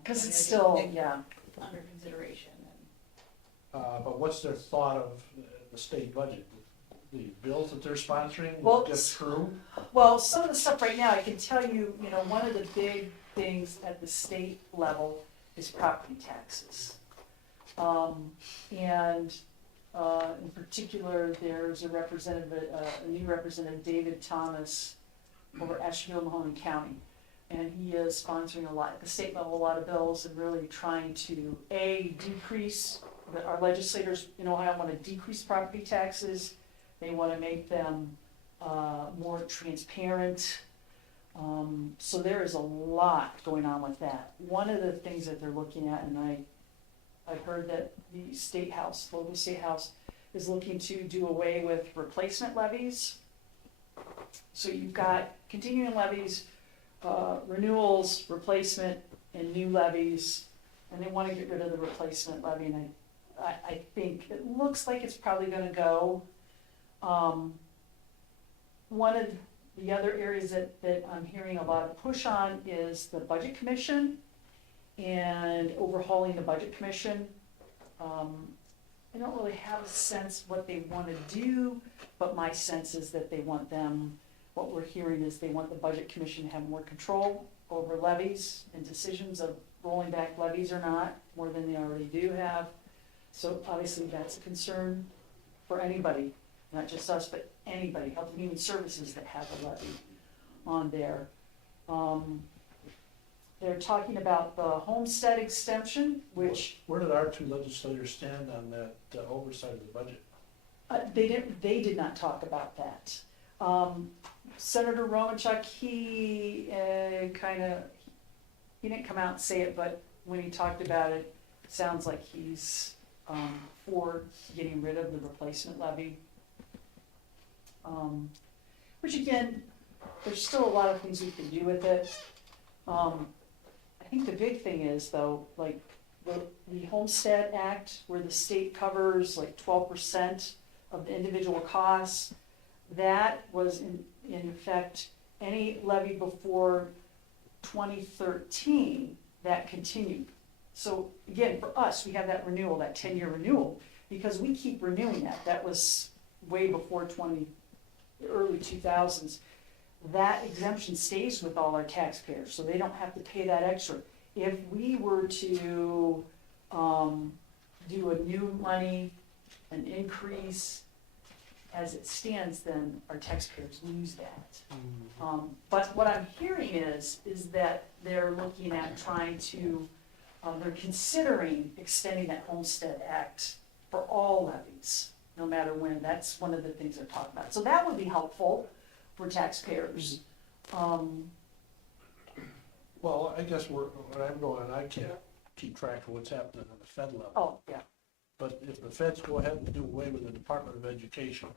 because it's still, yeah. Under consideration. But what's their thought of the state budget? The bills that they're sponsoring Well, get through? Well, some of the stuff right now, I can tell you, one of the big things at the state level is property taxes. In particular, there's a new representative, David Thomas, over Asheville, Mahoney County. And he is sponsoring a lot, at the state level, a lot of bills and really trying to, decrease, our legislators in Ohio want to decrease property taxes. They want to make them more transparent. So there is a lot going on with that. One of the things that they're looking at, and I've heard that the local state house, is looking to do away with replacement levies. So you've got continuing levies, renewals, replacement, and new levies, and they want to get rid of the replacement levy, and I think it looks like it's probably gonna go. One of the other areas that I'm hearing a lot of push on is the Budget Commission and overhauling the Budget Commission. I don't really have a sense what they want to do, but my sense is that they want them, what we're hearing is they want the Budget Commission to have more control over levies and decisions of rolling back levies or not, more than they already do have. So obviously that's a concern for anybody, not just us, but anybody, Health and Human Services that have a levy on there. They're talking about the homestead exemption, which Where did our two legislators stand on that oversight of the budget? they did not talk about that. Senator Romanchuk, he he didn't come out and say it, but when he talked about it, it sounds like he's for getting rid of the replacement levy. Which again, there's still a lot of things we can do with it. I think the big thing is though, like the Homestead Act, where the state covers like 12% of the individual costs, that was in effect any levy before 2013 that continued. So again, for us, we have that renewal, that 10-year renewal, because we keep renewing that. That was way before the early 2000s. That exemption stays with all our taxpayers, so they don't have to pay that extra. If we were to do a new money, an increase as it stands, then our taxpayers lose that. But what I'm hearing is that they're looking at trying to, they're considering extending that Homestead Act for all levies, no matter when. That's one of the things they're talking about. So that would be helpful for taxpayers. Well, I guess where I'm going, I can't keep track of what's happening on the Fed level. Oh, yeah. But if the feds go ahead and do away with the Department of Education,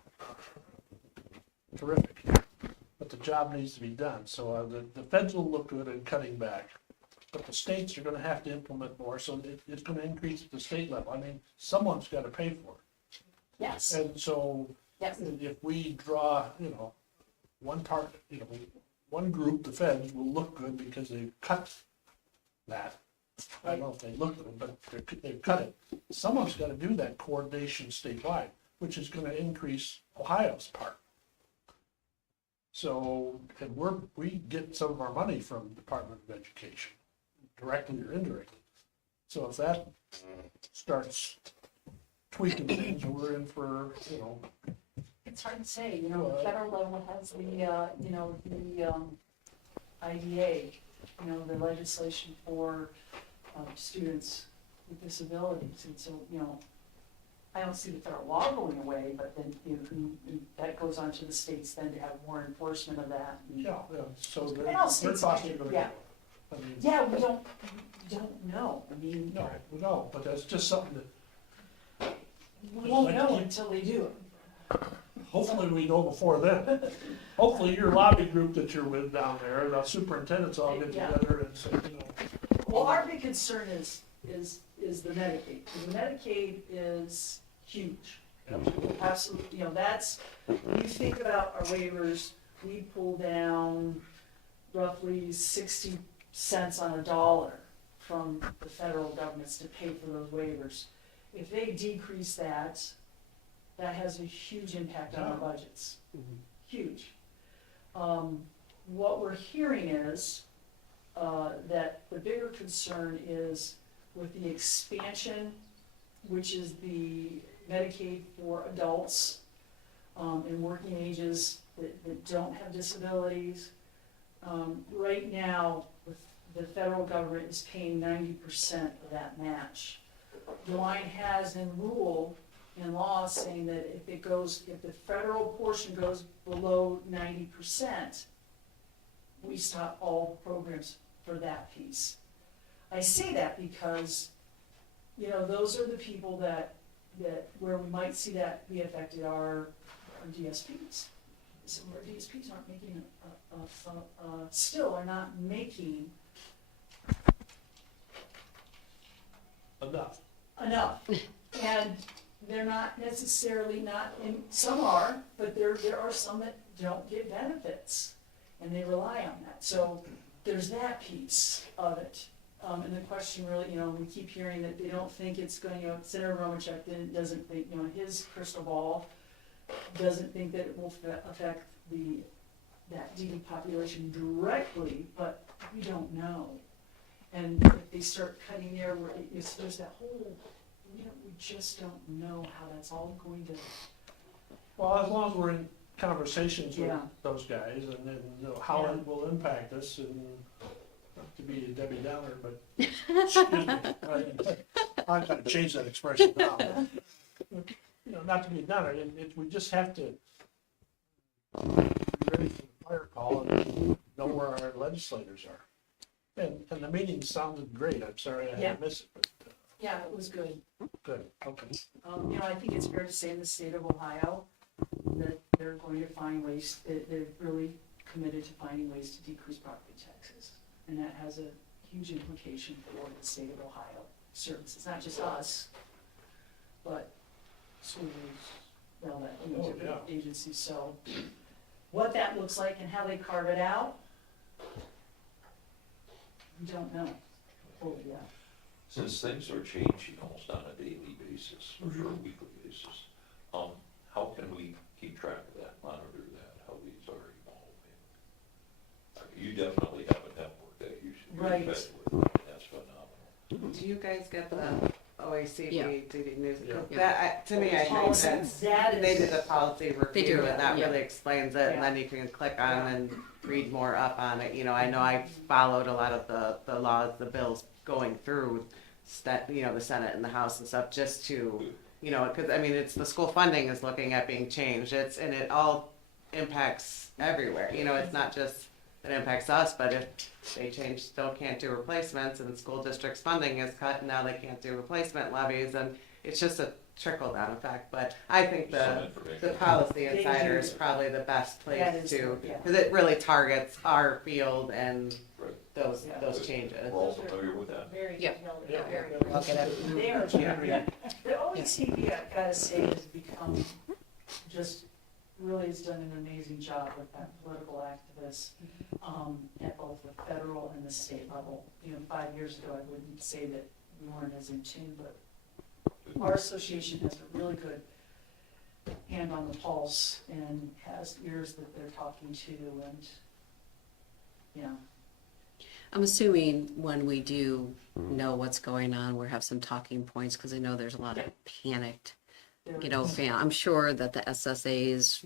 terrific. But the job needs to be done. So the feds will look good at cutting back. But the states are gonna have to implement more, so it's gonna increase at the state level. I mean, someone's gotta pay for it. Yes. And so Yes. if we draw, one target, one group, the feds, will look good because they cut that. I don't know if they look good, but they've cut it. Someone's gotta do that coordination statewide, which is gonna increase Ohio's part. So, and we get some of our money from Department of Education, directly or indirectly. So if that starts tweaking things, we're in for, It's hard to say, the federal level has the IDA, the legislation for students with disabilities. And so, I don't see the federal law going away, but then, that goes on to the states then to have more enforcement of that. yeah, so And their all states costs are do, gonna yeah. go. I mean, Yeah, we don't know. I mean, no, but that's just something that we won't know until they do it. hopefully we know before then. Hopefully your lobby group that you're with down there, the superintendents all get Yeah. together and say, Well, our big concern is the Medicaid. The Medicaid is huge. Absolutely, that's, you think about our waivers, we pull down roughly 60 cents on a dollar from the federal governments to pay for those waivers. If they decrease that, that has a huge impact on our budgets. Huge. What we're hearing is that the bigger concern is with the expansion, which is the Medicaid for adults in working ages that don't have disabilities. Right now, the federal government is paying 90% of that match. DeWine has in rule, in law, saying that if the federal portion goes below 90%, we stop all programs for that piece. I say that because, those are the people that where we might see that be affected are DSPs. some of our DSPs aren't making, still are not making Enough. enough. And they're not necessarily not, in some are, but there are some that don't get benefits, and they rely on that. So there's that piece of it. And the question really, we keep hearing that they don't think it's going, Senator Romachek doesn't think, his crystal ball doesn't think that it will affect that DD population directly, but we don't know. And if they start cutting there, there's that whole, we just don't know how that's all going to. Well, as long as we're in conversations with Yeah. those guys and then how it will impact us, and not to be a Debbie Downer, but excuse me, I'm gonna change that expression now. Not to be a downer, we just have to be ready for the fire call and know where our legislators are. And the meeting sounded great. I'm sorry I had to miss it, but Yeah, it was good. good, okay. I think it's fair to say in the state of Ohio that they're going to find ways, they're really committed to finding ways to decrease property taxes. And that has a huge implication for the state of Ohio services, not just us, but schools, different agencies. So what that looks like and how they carve it out, we don't know. Since things are changing almost on a daily basis, or a weekly basis, how can we keep track of that, monitor that, how these are evolving? You definitely have a network that you should be Right. fed with, that's phenomenal. Do you guys get the OACBDD news? Yeah. That, to me, I think Policies, that's, they did the policy do, review, and that yeah. really explains it, and then you can click on Yeah. and read more up on it. I know I followed a lot of the laws, the bills going through, the Senate and the House and stuff, just to, because, it's, the school funding is looking at being changed, and it all impacts everywhere, it's not just, it impacts us, but if they still can't do replacements, and the school district's funding is cut, and now they can't do replacement levies, and it's just a trickle-down effect, but I think the Policy Insider is probably the best That place is to, good, yeah. because it really targets our field and Right. those Yeah. changes. We're all familiar with that. Very Yeah. detailed, Yeah. very. I'll get it. They are, the OECD, I gotta say, has become just, really has done an amazing job with that political activists, at both the federal and the state level. 5 years ago, I wouldn't say that we weren't as in tune, but our association has a really good hand on the pulse and has ears that they're talking to, and, I'm assuming when we do know what's going on, we'll have some talking points, because I know there's a lot of panicked, I'm sure that the SSAs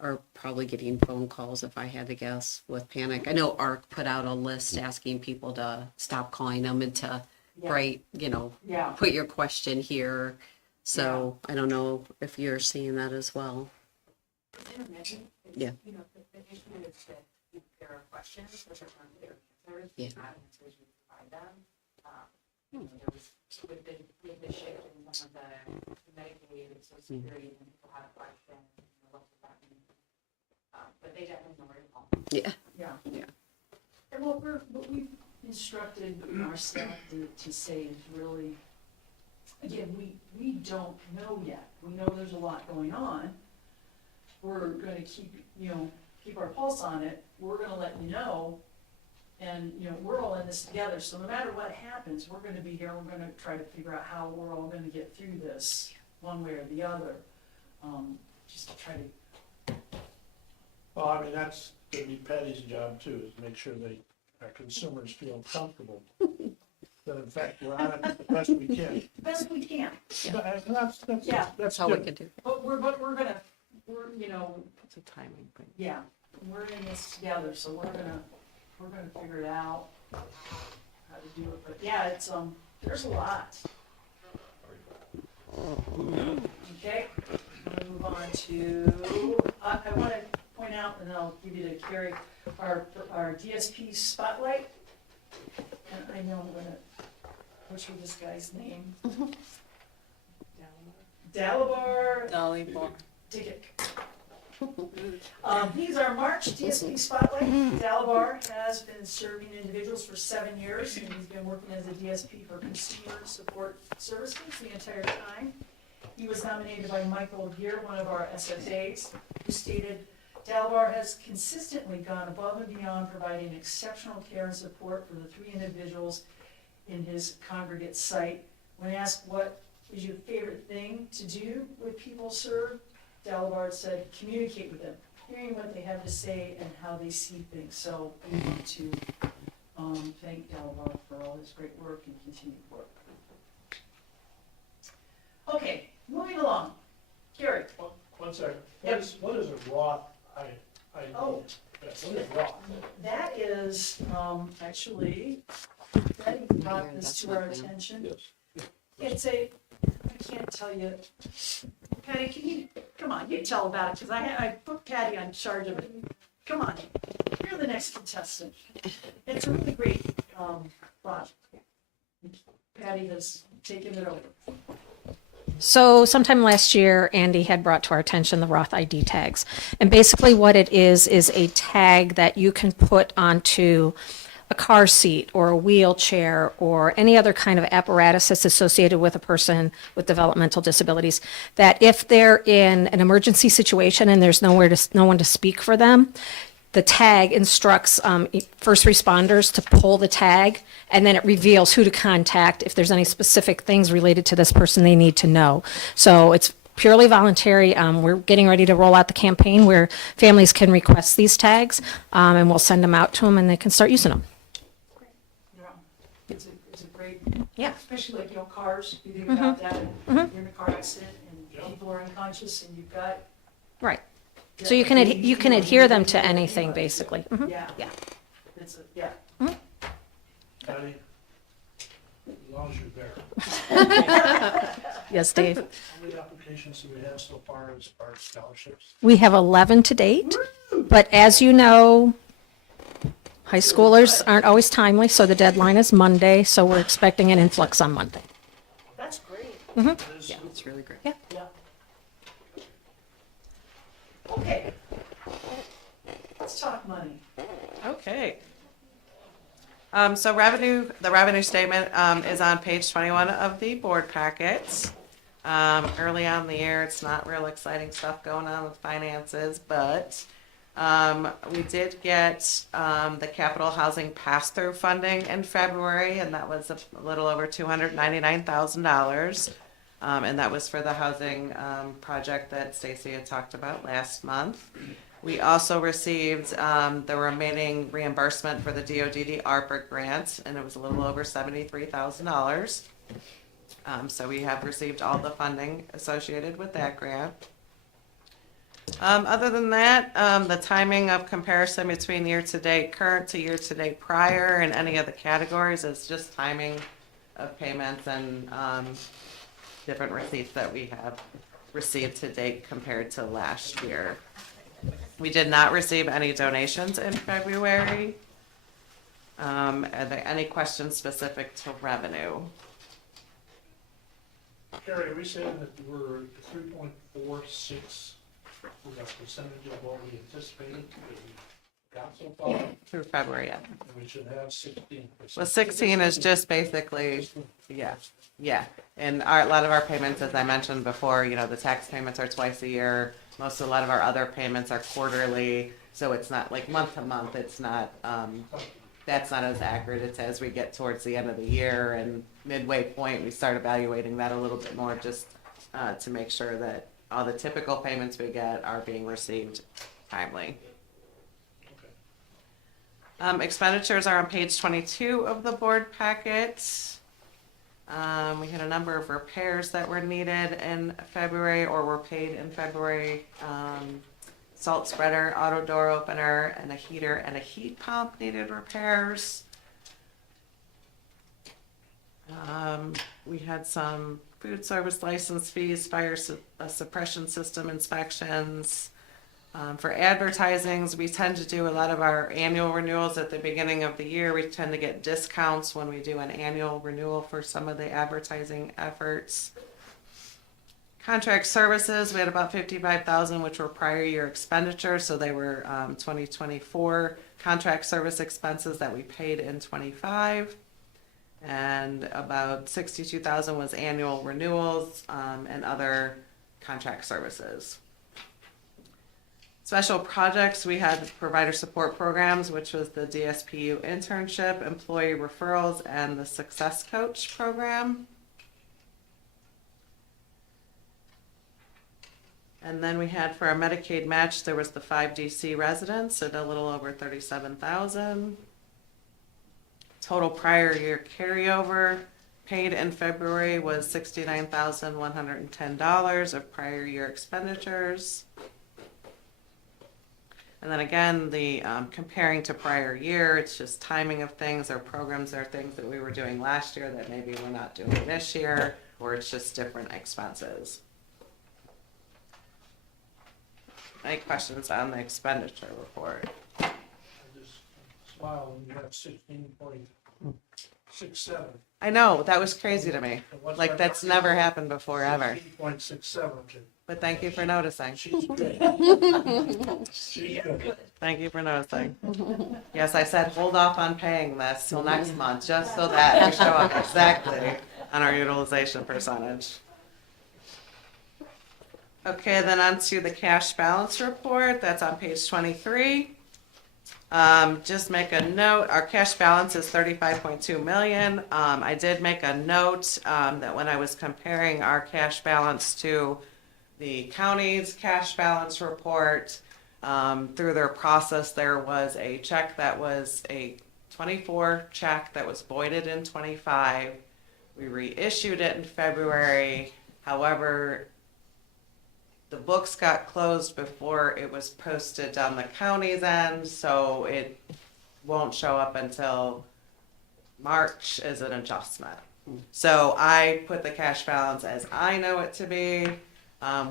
are probably getting phone calls, if I had to guess, with panic. I know ARC put out a list asking people to stop calling them and to Yeah. write, Yeah. put your question here. So I don't know if you're seeing that as well. Yeah. The issue is that you there are questions that are unclear answers, Yeah. not answers you provide them. There was with the shift in some of the Medicaid and Social Security, and people had a question, what does that mean? But they definitely know where to call. Yeah. Yeah. Yeah. And what we've instructed our staff to say is really, again, we don't know yet. We know there's a lot going on. We're gonna keep our pulse on it. We're gonna let you know. And, we're all in this together, so no matter what happens, we're gonna be here, we're gonna try to figure out how we're all gonna get through this, one way or the other. Just to try to. Well, that's gonna be Patty's job too, is to make sure our consumers feel comfortable. That in fact, we're on it the best we can. Best we can, That's That's all we good. can do. but we're gonna, It's a timing thing. yeah, we're in this together, so we're gonna figure it out, how to do it, but yeah, it's, there's a lot. Okay, I'm gonna move on to, I wanna point out, and then I'll give you to Carrie, our DSP spotlight. And I know I'm gonna butcher this guy's name. Dalabar Dolly Bar. Digic. These are March DSP Spotlight. Dalabar has been serving individuals for 7 years, and he's been working as a DSP for consumer support services the entire time. He was nominated by Michael Gear, one of our SFAs, who stated, Dalabar has consistently gone above and beyond providing exceptional care and support for the 3 individuals in his congregate site. When asked what is your favorite thing to do with people served, Dalabar said, communicate with them, hearing what they have to say and how they see things. So we want to thank Dalabar for all his great work and continued work. Okay, moving along. Gary. One second. Yep. What is a Roth ID? Oh. Yeah, what is Roth? That is, actually, Betty brought this to our attention. Yes. It's a, I can't tell you. Patty, can you, come on, you tell about it, because I put Patty on charge of it. Come on, you're the next contestant. It's a really great, project. Patty has taken it over. So sometime last year, Andy had brought to our attention the Roth ID tags. And basically what it is a tag that you can put onto a car seat or a wheelchair or any other kind of apparatus that's associated with a person with developmental disabilities, that if they're in an emergency situation and there's no one to speak for them, the tag instructs first responders to pull the tag, and then it reveals who to contact if there's any specific things related to this person they need to know. So it's purely voluntary. We're getting ready to roll out the campaign where families can request these tags, and we'll send them out to them and they can start using them. Yeah, it's a great, Yeah. especially like, cars, you think about that, you're in a car accident and people are unconscious and you've got. Right. So you can adhere them to anything, basically. Mhm. Yeah. Yeah. It's a, yeah. Patty, as long as you're there. Yes, Dave. How many applications do we have so far as far as scholarships? We have 11 to date, but as you know, high schoolers aren't always timely, so the deadline is Monday, so we're expecting an influx on Monday. That's great. Yeah. It's really great. Yeah. Okay. Let's talk money. Okay. So the revenue statement, is on page 21 of the board packets. Early on in the year, it's not real exciting stuff going on with finances, but, we did get, the capital housing pass-through funding in February, and that was a little over $299,000. And that was for the housing, project that Stacy had talked about last month. We also received the remaining reimbursement for the DODD ARPA grant, and it was a little over $73,000. So we have received all the funding associated with that grant. Other than that, the timing of comparison between year-to-date current to year-to-date prior in any of the categories is just timing of payments and different receipts that we have received to date compared to last year. We did not receive any donations in February. Are there any questions specific to revenue? Carrie, we said that we're 3.46 was our percentage of what we anticipated that we got so far, and Through February, yeah. we should have 16%. Well, 16 is just basically, yeah. And a lot of our payments, as I mentioned before, the tax payments are twice a year. A lot of our other payments are quarterly, so it's not like month to month. It's not, that's not as accurate. It's as we get towards the end of the year and midway point, we start evaluating that a little bit more just to make sure that all the typical payments we get are being received timely. Expenditures are on page 22 of the board packet. We had a number of repairs that were needed in February or were paid in February. Salt spreader, auto door opener, and a heater and a heat pump needed repairs. We had some food service license fees, fire suppression system inspections. For advertisings, we tend to do a lot of our annual renewals at the beginning of the year. We tend to get discounts when we do an annual renewal for some of the advertising efforts. Contract services, we had about 55,000, which were prior year expenditures, so they were 2024 contract service expenses that we paid in 25. And about 62,000 was annual renewals and other contract services. Special projects, we had provider support programs, which was the DSPU internship, employee referrals, and the success coach program. And then we had for our Medicaid match, there was the 5 DC residents at a little over 37,000. Total prior year carryover paid in February was $69,110 of prior year expenditures. And then again, the comparing to prior year, it's just timing of things or programs or things that we were doing last year that maybe we're not doing this year, or it's just different expenses. Any questions on the expenditure report? I just smile when you have 16.67. I know, that was crazy to me. Like, that's never happened before, ever. 16.67. But thank you for noticing. She's good. She's good. Thank you for noticing. Yes, I said hold off on paying this till next month, just so that we show up exactly on our utilization percentage. Okay, then on to the cash balance report. That's on page 23. Just make a note, our cash balance is 35.2 million. I did make a note that when I was comparing our cash balance to the county's cash balance report, through their process, there was a check that was a 24 check that was voided in 25. We reissued it in February. However, the books got closed before it was posted on the county's end, so it won't show up until March as an adjustment. So I put the cash balance as I know it to be,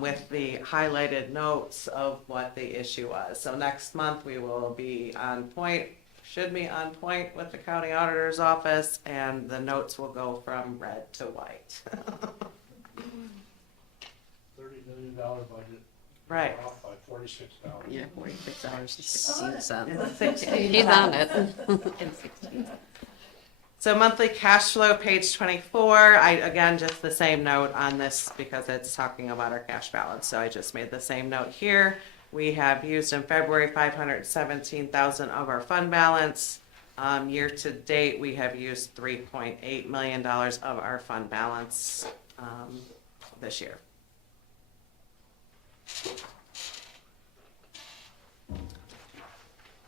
with the highlighted notes of what the issue was. So next month we will be on point, should be on point with the county auditor's office, and the notes will go from red to white. $30 million budget. Right. Off by $46. Yeah, $46.16. 16 He's on it. So monthly cash flow, page 24, again, just the same note on this because it's talking about our cash balance. So I just made the same note here. We have used in February 517,000 of our fund balance. Year to date, we have used $3.8 million of our fund balance this year.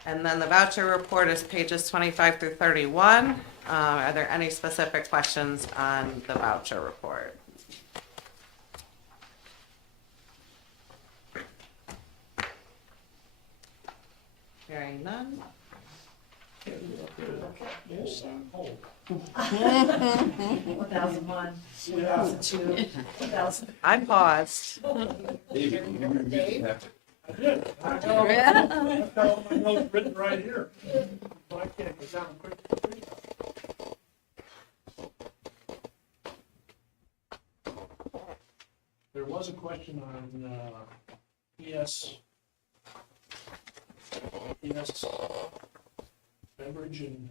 And then the voucher report is pages 25 through 31. Are there any specific questions on the voucher report? Hearing none. Yes, hold. 1001, 1002, 1000. I paused. David, can you repeat that? I did. I've got my notes written right here. But I can't get down quick. There was a question on ES beverage and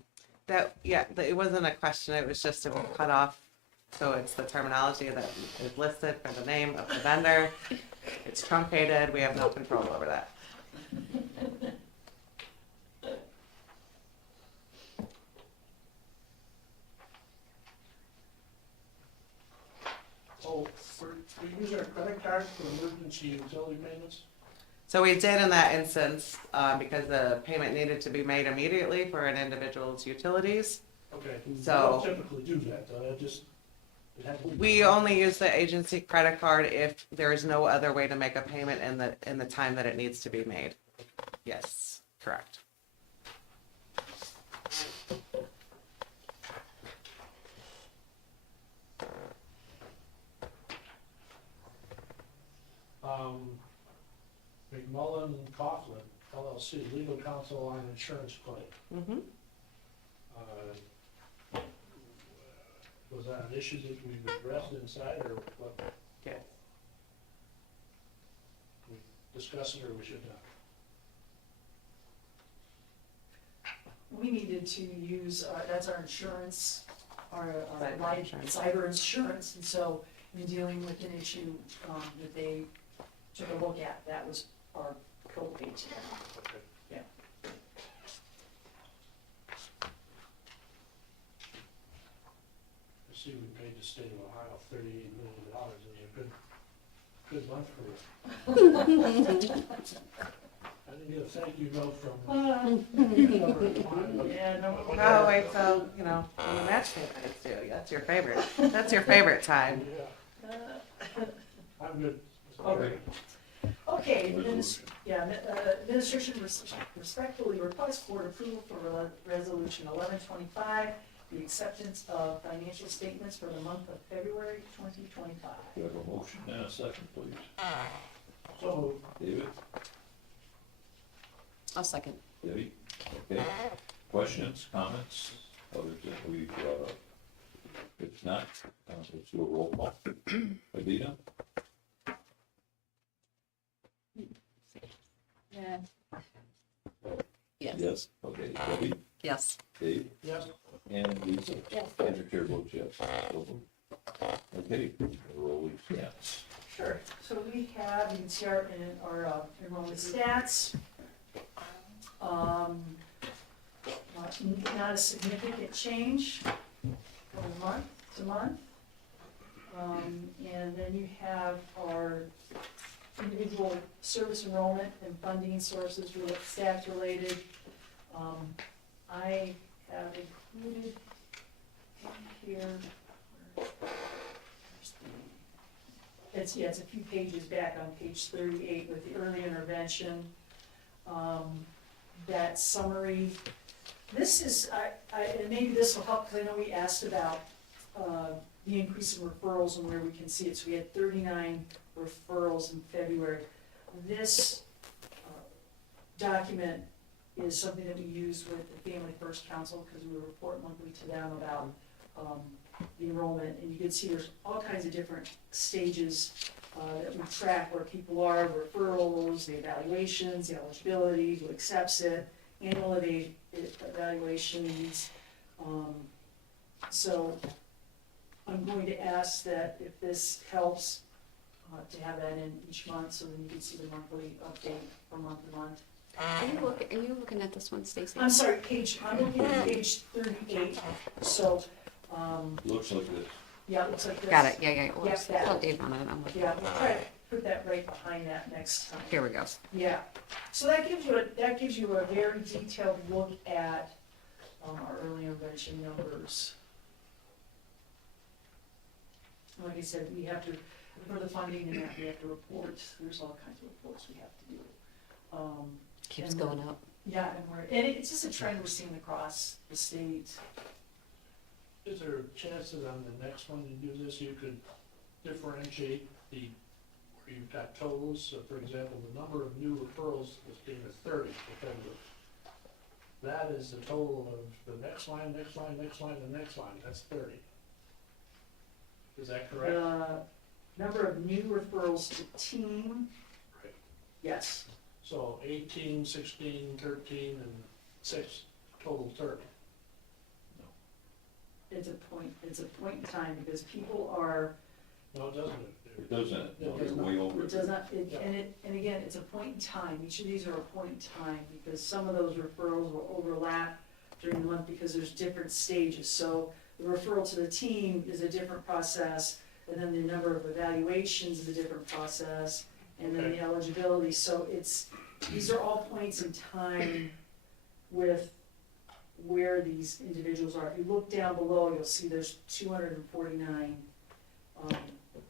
It wasn't a question, it was just a cut off. So it's the terminology that is listed for the name of the vendor. It's truncated, we have no control over that. we use our credit card for emergency utility payments. So we did in that instance, because the payment needed to be made immediately for an individual's utilities. Okay. So- We don't typically do that, though. It had to be- We only use the agency credit card if there is no other way to make a payment in the time that it needs to be made. Yes, correct. McMullen and Coughlin, LLC, legal counsel on insurance claim. Mm-hmm. Was that an issue that we've addressed inside, or what? Yes. discuss it, or we should not? We needed to use, that's our insurance, our Cyber life, insurance. cyber insurance, and so in dealing with an issue, that they took a look at, that was our code page. Okay. Yeah. I see we paid the state of Ohio $38 million, and a good month for you. I didn't get a thank you note from. Yeah, no. Oh, wait, so, you know, when the match payment is due, that's your favorite time. Yeah. I'm good. Okay. Okay, administration respectfully requests board approval for resolution 1125, the acceptance of financial statements for the month of February 2025. Do you have a motion and a second, please? So, David? I'll second. Debbie? Okay. Questions, comments, others that we brought up? If not, let's do a roll call. Medina? Yeah. Yes. Yes. Okay, Debbie? Yes. Dave? yes, And Lisa? Yes. And the chair votes yes. So, okay, roll these stats. Sure, so we have, you can see our enrollment stats. Not a significant change from month to month. And then you have our individual service enrollment and funding sources, staff related. I have included in here, it's a few pages back on page 38 with the early intervention. That summary, this is, and maybe this will help, because I know we asked about the increase in referrals and where we can see it. So we had 39 referrals in February. This document is something that we use with the Family First Council, because we report monthly to them about the enrollment. And you can see there's all kinds of different stages that we track where people are, referrals, the evaluations, the eligibility, who accepts it, annual evaluations. So I'm going to ask that if this helps, to have that in each month, so then you can see the monthly update from month to month. Are you looking at this one, Stacy? I'm sorry, I'm looking at page 38, so, Looks like this. yeah, it looks like this. Got it, yeah. Yep, Whoops. that. Oh, Dave, I'm looking. Yeah, we'll try to put that right behind that next time. Here we go. Yeah, so that gives you a very detailed look at our early intervention numbers. Like I said, we have to, for the funding and that, we have to report, there's all kinds of reports we have to do. Keeps And going up. Yeah, and it's just a trend we're seeing across the state. is there chances on the next one you do this, you could differentiate where you've got totals? So for example, the number of new referrals was given as 30 for February. That is the total of the next line, next line, next line, and next line, that's 30. Is that correct? Number of new referrals to team, Right. yes. So 18, 16, 13, and 6, total 30. It's a point in time, because people are, No, it doesn't. It doesn't, no, they're way over. it does not, and again, it's a point in time, each of these are a point in time, because some of those referrals will overlap during the month, because there's different stages. So the referral to the team is a different process, and then the number of evaluations is a different process, and then the eligibility. So these are all points in time with where these individuals are. If you look down below, you'll see there's 249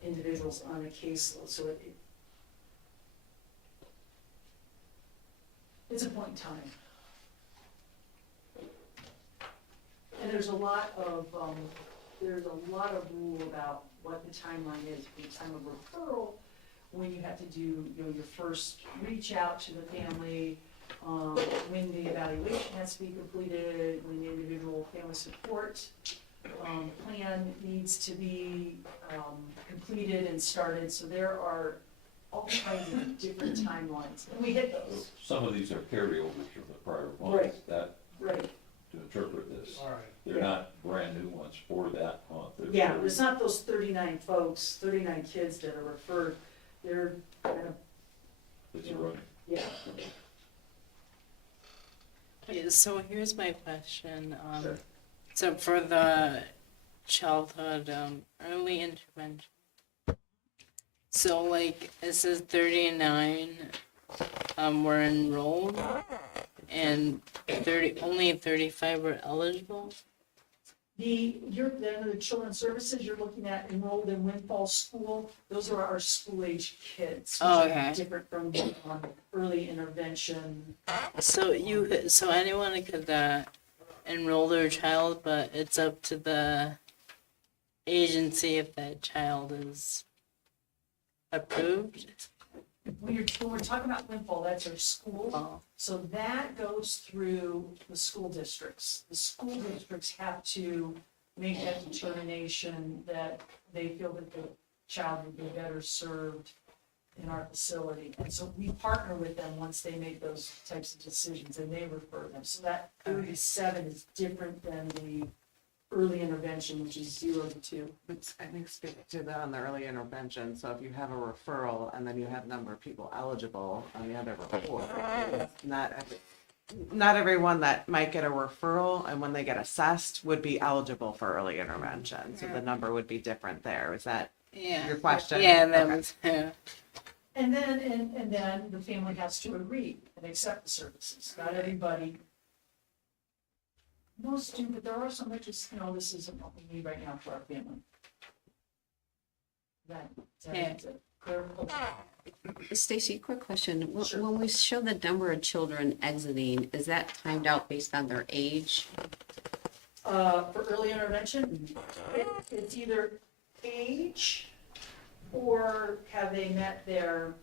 individuals on the caseload. So it's a point in time. And there's a lot of rule about what the timeline is from the time of referral, when you have to do, your first reach out to the family, when the evaluation has to be completed, when the individual family support plan needs to be completed and started. So there are all kinds of different timelines, and we hit those. Some of these are carryovers from the prior Right. months, that, Right. to interpret this. All right. They're not brand new ones for that month. They're Yeah, for- there's not those 39 folks, 39 kids that are referred, they're kind of, It's running. yeah. Okay, so here's my question. Sure. So for the childhood early intervention, so like it says 39 were enrolled, and only 35 were eligible. The children's services, you're looking at enrolled in Windfall School, those are our school-age kids. which Oh, are okay. Different from the early intervention. So anyone could enroll their child, but it's up to the agency if that child is approved. When we're talking about Windfall, that's our school. Oh, So that goes through the school districts. The school districts have to make that determination that they feel that the child would be better served in our facility. And so we partner with them once they make those types of decisions and they refer them. So that 37 is different than the early intervention, which is 0 to 2. I think speak to that on the early intervention, so if you have a referral and then you have a number of people eligible on the other report, it's not everyone that might get a referral and when they get assessed would be eligible for early intervention, so the number would be different there, is that yeah. your question? Yeah, that Okay. was, yeah. And then the family has to agree and accept the services. Not everybody. Most do, but there are some that just, this isn't what we need right now for our family. That's clear. Stacy, quick question. Sure. When we show the number of children exiting, is that timed out based on their age? For early intervention, it's either age or have they met their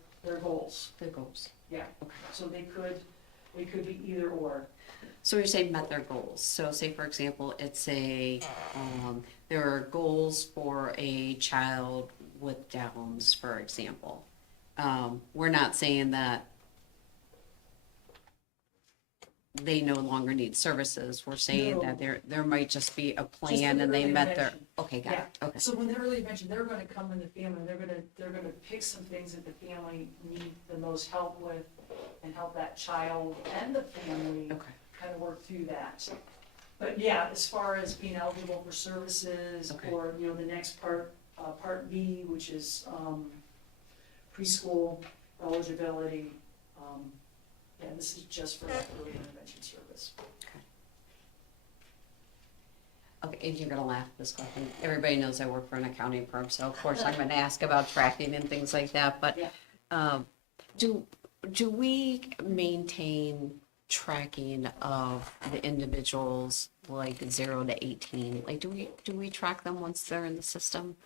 goals. Their goals. Yeah, so they could be either or. So you're saying met their goals. So say, for example, it's there are goals for a child with Downs, for example. We're not saying that they no longer need services. We're saying that there might just be a plan and they early met their, intervention. okay, got it, okay. So when they're early intervention, they're gonna come in the family, they're gonna pick some things that the family need the most help with and help that child and the family Okay. kind of work through that. But yeah, as far as being eligible for services Okay. or, the next part, part B, which is, preschool eligibility, yeah, this is just for that early intervention service. Okay, and you're gonna laugh at this question. Everybody knows I work for an accounting firm, so of course I'm gonna ask about tracking and things like that, but Yeah. do we maintain tracking of the individuals like 0 to 18? Like, do we track them once they're in the system?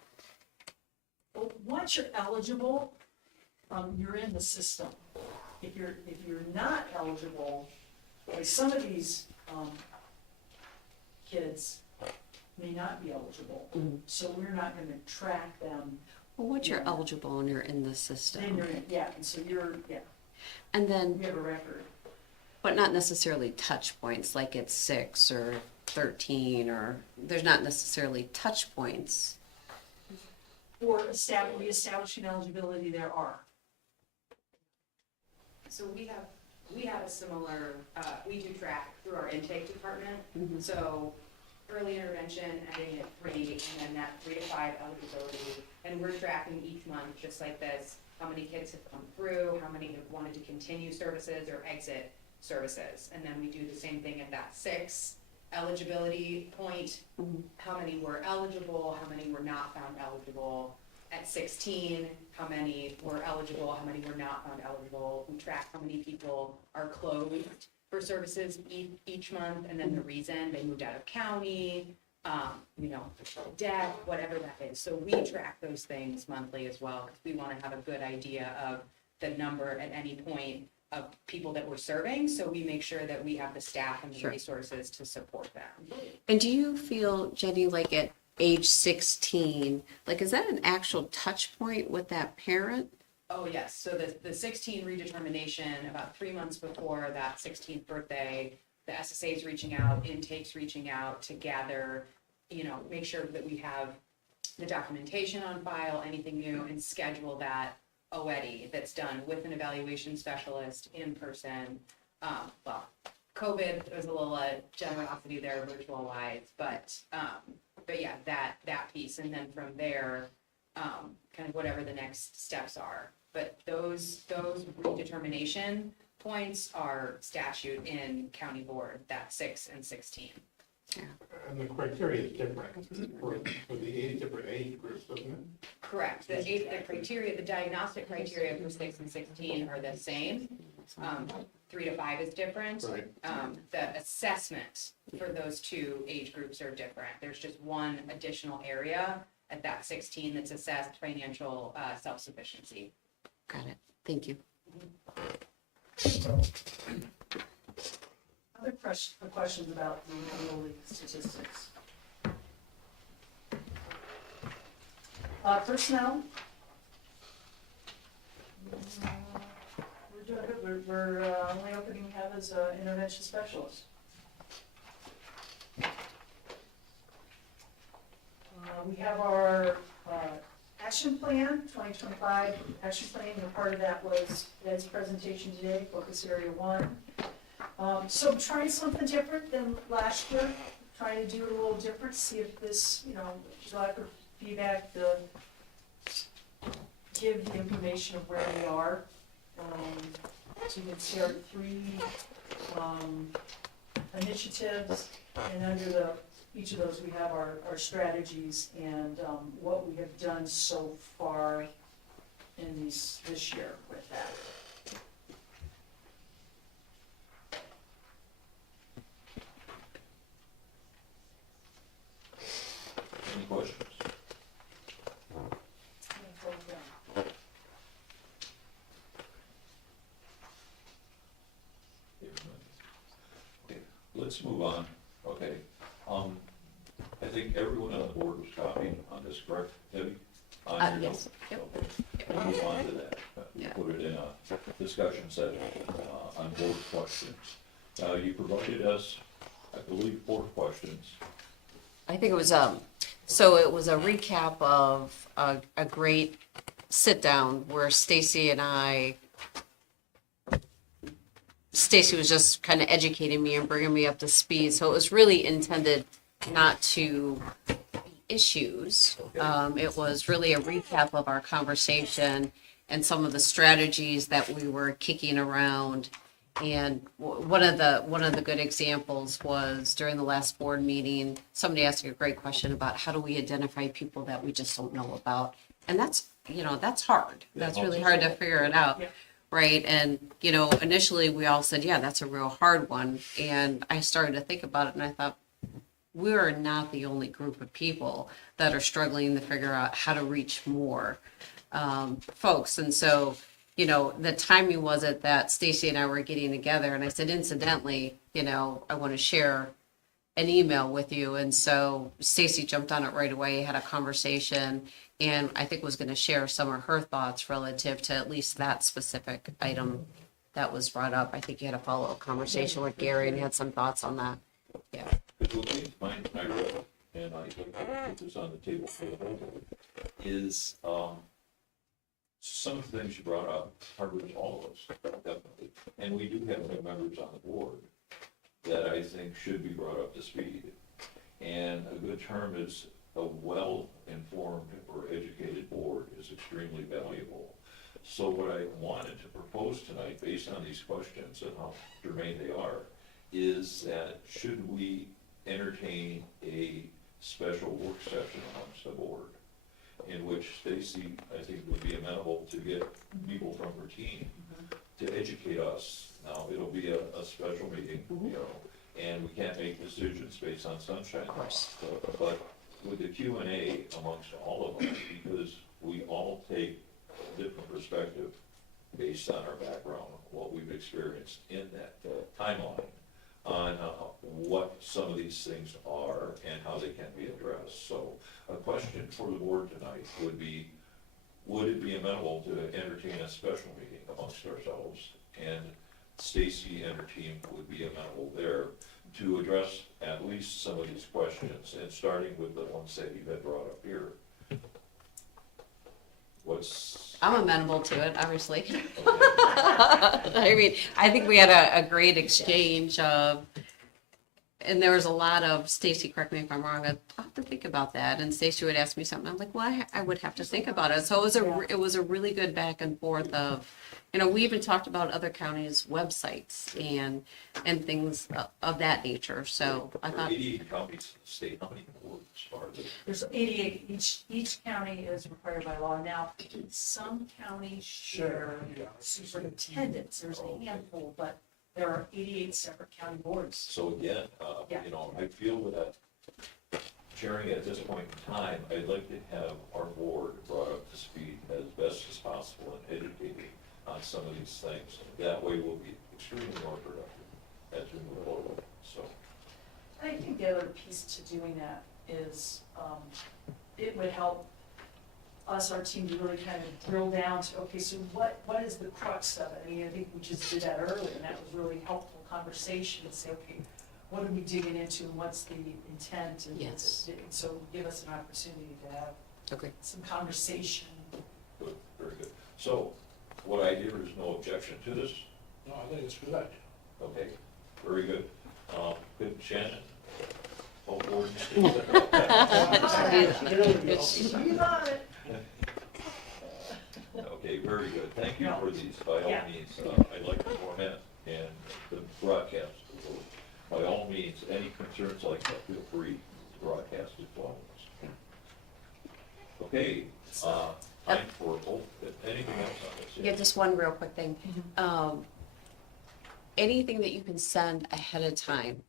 Well, once you're eligible, you're in the system. If you're not eligible, like some of these, kids may not be eligible, so we're not gonna track them. Well, once you're Yeah. eligible and you're in the Then system, you're in, yeah, and so and we then, have a record. but not necessarily touch points, like it's 6 or 13, or there's not necessarily touch points. For reestablishing eligibility, there are. So we have a similar, we do track through our intake department. So early intervention ending at 3, and then that 3 to 5 eligibility. And we're tracking each month, just like this, how many kids have come through, how many have wanted to continue services or exit services. And then we do the same thing at that 6 eligibility point. How many were eligible, how many were not found eligible. At 16, how many were eligible, how many were not found eligible. We track how many people are closed for services each month, and then the reason they moved out of county, death, whatever that is. So we track those things monthly as well, because we want to have a good idea of the number at any point of people that we're serving, so we make sure that we have the staff and the Sure. resources to support them. And do you feel, Jenny, like at age 16, like, is that an actual touch point with that parent? Oh, yes, so the 16 redetermination, about 3 months before that 16th birthday, the SSA is reaching out, intake's reaching out to gather, make sure that we have the documentation on file, anything new, and schedule that OEDI that's done with an evaluation specialist in person. Well, COVID, there was a little generosity there virtual wise, but yeah, that piece, and then from there, kind of whatever the next steps are. But those redetermination points are statute in county board, that 6 and 16. And the criteria is different for the different age groups, isn't it? Correct. The criteria, the diagnostic criteria for 6 and 16 are the same. 3 to 5 is different. Right. The assessment for those two age groups are different. There's just one additional area at that 16 that's assessed financial self-sufficiency. Got it. Thank you. Other questions about the enrollee statistics? Personnel? We're doing good. We're only opening we have is intervention specialist. We have our action plan, 2025 action plan, and part of that was Ed's presentation today, focus area 1. So trying something different than last year, trying to do it a little different, see if this, lack of feedback, give the information of where we are. So you can see our 3 initiatives, and under each of those we have our strategies and what we have done so far in this year with that. Any questions? Okay, let's move on, okay. I think everyone on the board was copied on this, correct, Debbie? On your Yes. note? Okay. We'll move on to that. Yeah. Put it in a discussion setting on board questions. You provided us, I believe, 4 questions. I think it was, so it was a recap of a great sit-down where Stacy was just kind of educating me and bringing me up to speed. So it was really intended not to be issues. It was really a recap of our conversation and some of the strategies that we were kicking around. And one of the good examples was during the last board meeting, somebody asked a great question about how do we identify people that we just don't know about? And that's hard. That's really hard to figure it out. Yeah. Right. And, initially we all said, yeah, that's a real hard one. And I started to think about it and I thought, we're not the only group of people that are struggling to figure out how to reach more folks. And so, the timing was it that Stacy and I were getting together and I said, incidentally, I want to share an email with you. And so Stacy jumped on it right away, had a conversation, and I think was going to share some of her thoughts relative to at least that specific item that was brought up. I think you had a follow-up conversation with Gary and he had some thoughts on that. Yeah. Because what came to mind when I read it, and I think I put this on the table for the whole board, is some of the things you brought up hardens all of us, definitely. And we do have new members on the board that I think should be brought up to speed. And a good term is a well-informed or educated board is extremely valuable. So what I wanted to propose tonight, based on these questions and how germane they are, is that should we entertain a special work session amongst the board in which Stacy, I think, would be amenable to get people from her team to educate us. Now, it'll be a special meeting, and we can't make decisions based on sunshine law. But with the Q&A amongst all of us, because we all take different perspective based on our background, what we've experienced in that timeline, on what some of these things are and how they can be addressed. So a question for the board tonight would be, would it be amenable to entertain a special meeting amongst ourselves? And Stacy and her team would be amenable there to address at least some of these questions, and starting with the ones that you had brought up here. I'm amenable to it, obviously. I mean, I think we had a great exchange of, and there was a lot of, Stacy, correct me if I'm wrong, I'll have to think about that. And Stacy would ask me something, I'm like, well, I would have to think about it. So it was a really good back and forth of, you know, we even talked about other counties' websites and things of that nature. So I thought, 88 counties in the state, how many boards are there? There's 88, each county is required by law. Now, some counties share superintendents, there's a handful, but there are 88 separate county boards. So again, Yeah. you know, I feel that sharing at this point in time, I'd like to have our board brought up to speed as best as possible and educated on some of these things. That way we'll be extremely more productive as we move forward, so. I think the other piece to doing that is, it would help us, our team, to really kind of drill down to, okay, so what is the crux of it? I mean, I think we just did that earlier, and that was really helpful conversation to say, okay, what are we digging into, and what's the intent? And Yes. so give us an opportunity to have okay. some conversation. Good, very good. So, what I hear is no objection to this? No, I think it's good. Okay, very good. Good, Shannon? Full board? Okay, very good. Thank you for these, by all Yeah. means. I like the format and the broadcast. By all means, any concerns like that, feel free to broadcast it to all of us. Okay, time for, anything else on this? Yeah, just one real quick thing. Anything that you can send ahead of time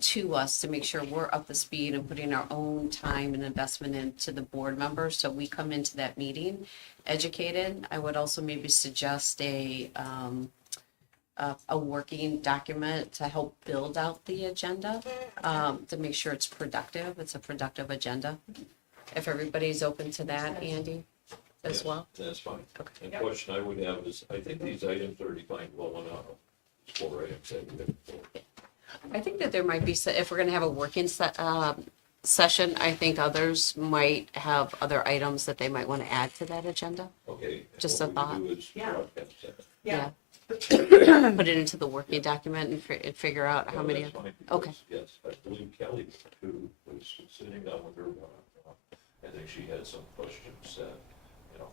to us to make sure we're up to speed and putting our own time and investment into the board members, so we come into that meeting educated. I would also maybe suggest a working document to help build out the agenda, to make sure it's productive. It's a productive agenda. If everybody's open to that, Andy, as Yes, well. that's fine. Okay. And question I would have is, I think these items are defined well enough. 4 items that we have before. I think that there might be, if we're gonna have a working session, I think others might have other items that they might want to add to that agenda. Okay. and Just what a we thought. do is Yeah. broadcast that. Yeah. Put it into the working document and figure out how No, many. that's fine, Okay. because, yes, I believe Kelly, who was sitting down with her, I think she had some questions that, you know.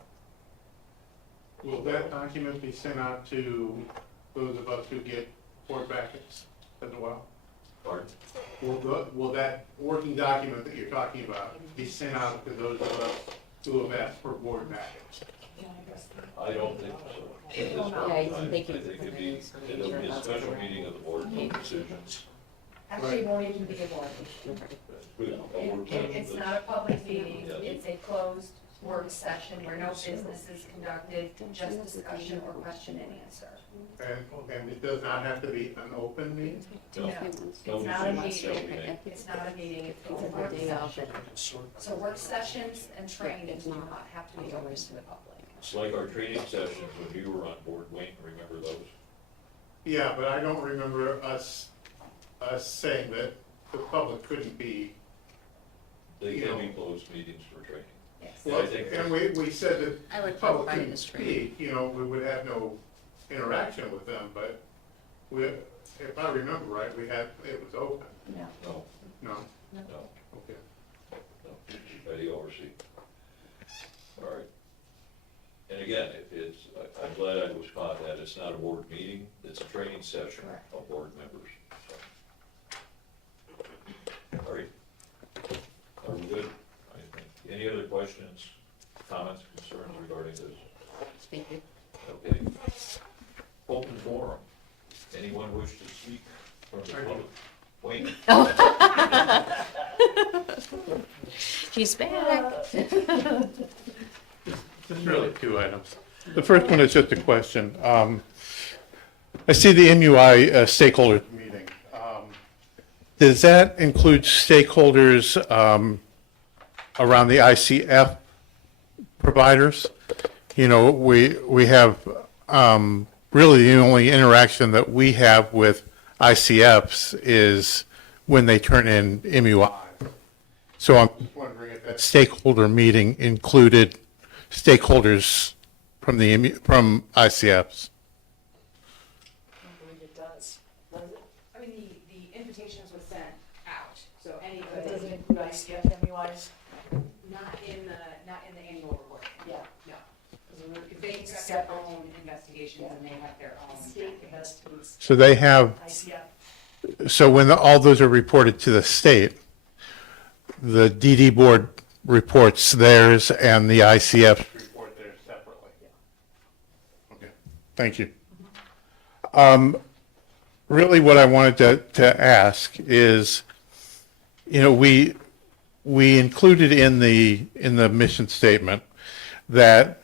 Will that document be sent out to those of us who get board packets as well? Pardon? Will that working document that you're talking about be sent out to those of us who have asked for board packets? I don't think so. At this point Yeah, in time, they can I think put it'd be a special meeting of the board to make decisions. Actually, it won't even be a board meeting. Good. I'll work on It's this. not a public meeting, Yes. it's a closed work session where no business is conducted, just discussion or question and answer. And it does not have to be an open meeting? No, It's no not a decisions shall be meeting, made. it's not a meeting, it's a work session. So work sessions and trainings do not have to be open to the public. It's like our training sessions when you were on board, Wayne, remember those? Yeah, but I don't remember us saying that the public couldn't be. They can be closed meetings for training. Yes. Well, I think And we said that I would the public provide couldn't this training. speak, we would have no interaction with them, but if I remember right, it was open. No, No? no, Okay. no, Betty oversee. All right. And again, I'm glad I was caught that it's not a board meeting, it's a training session of board members. So. All right. Are we good? I think. Any other questions, comments, concerns regarding this? Thank you. Okay. Open forum. Anyone wish to speak from the public? Wayne? He's back. Just really 2 items. The first one is just a question. I see the MUI stakeholder meeting. Does that include stakeholders around the ICF providers? you know, we have, really the only interaction that we have with ICFs is when they turn in MUI. So I'm just wondering if that stakeholder meeting included stakeholders from from ICFs. I don't believe it does. Does it? I mean, the invitations was sent out, so It anybody, doesn't include ICF MUIs? not in the annual report. Yeah. No. Because They have their own investigations and they have their own. State investigates So they have, ICF. so when all those are reported to the state, the DD board reports theirs and the ICF report theirs separately. Okay, thank you. Really what I wanted to ask is, you know, we included in the mission statement that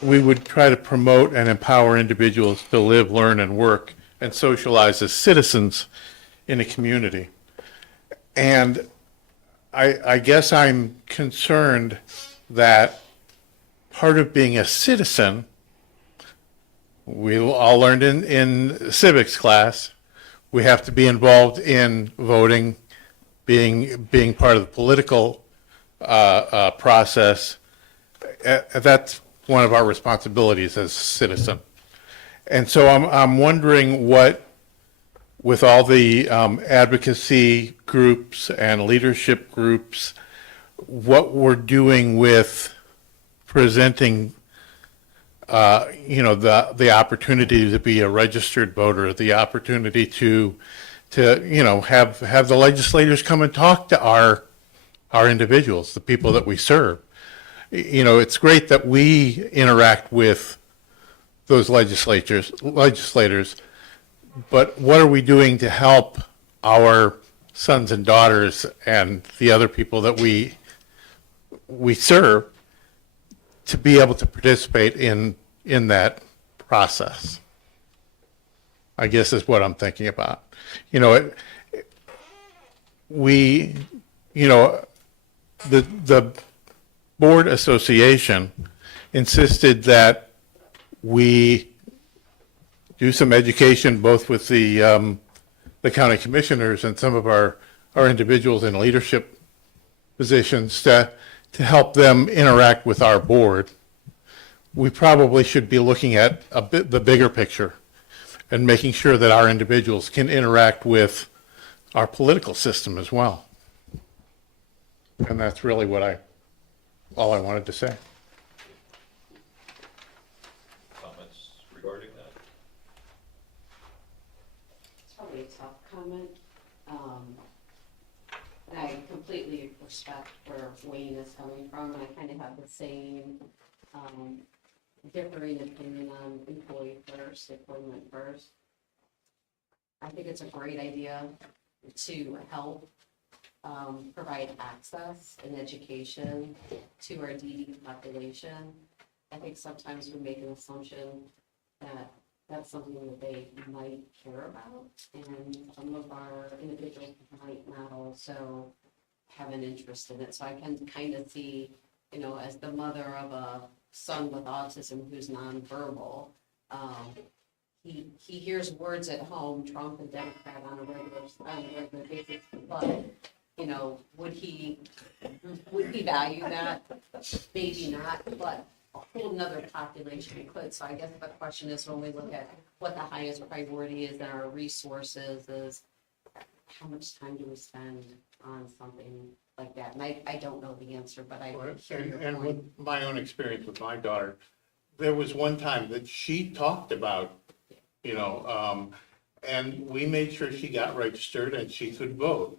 we would try to promote and empower individuals to live, learn, and work and socialize as citizens in a community. And I guess I'm concerned that part of being a citizen, we all learned in civics class, we have to be involved in voting, being part of the political process. That's one of our responsibilities as a citizen. And so I'm wondering what, with all the advocacy groups and leadership groups, what we're doing with presenting, you know, the opportunity to be a registered voter, the opportunity to you know, have the legislators come and talk to our individuals, the people that we serve. You know, it's great that we interact with those legislators, but what are we doing to help our sons and daughters and the other people that we serve to be able to participate in that process? I guess is what I'm thinking about. You know, you know, the board association insisted that we do some education both with the county commissioners and some of our individuals in leadership positions to help them interact with our board. We probably should be looking at the bigger picture and making sure that our individuals can interact with our political system as well. And that's really all I wanted to say. Comments regarding that? It's probably a tough comment. And I completely respect where Wayne is coming from, and I kind of have the same differing opinion on employee first, employment first. I think it's a great idea to help provide access and education to our DD population. I think sometimes we make an assumption that that's something that they might care about, and some of our individuals might not also have an interest in it. So I can kind of see, you know, as the mother of a son with autism who's nonverbal, he hears words at home, Trump and Democrat on a regular basis, but, you know, would he value that? Maybe not, but a whole nother population could. So I guess the question is, when we look at what the highest priority is in our resources, is how much time do we spend on something like that? And I don't know the answer, but I hear your And point. with my own experience with my daughter, there was one time that she talked about, you know, and we made sure she got registered and she could vote.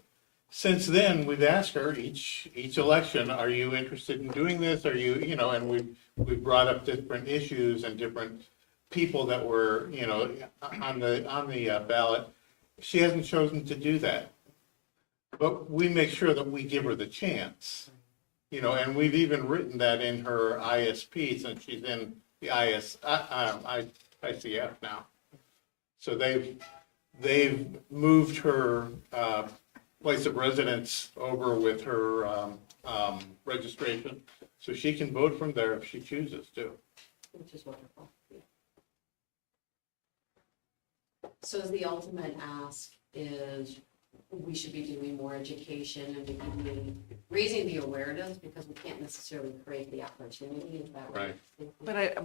Since then, we've asked her each election, are you interested in doing this? Are you, you know, and we brought up different issues and different people that were, you know, on the ballot. She hasn't chosen to do that. But we make sure that we give her the chance, you know, and we've even written that in her ISP since she's in the ICF now. So they've moved her place of residence over with her registration. So she can vote from there if she chooses to. Which is wonderful. So is the ultimate ask is we should be doing more education and maybe raising the awareness because we can't necessarily create the opportunity, is that right?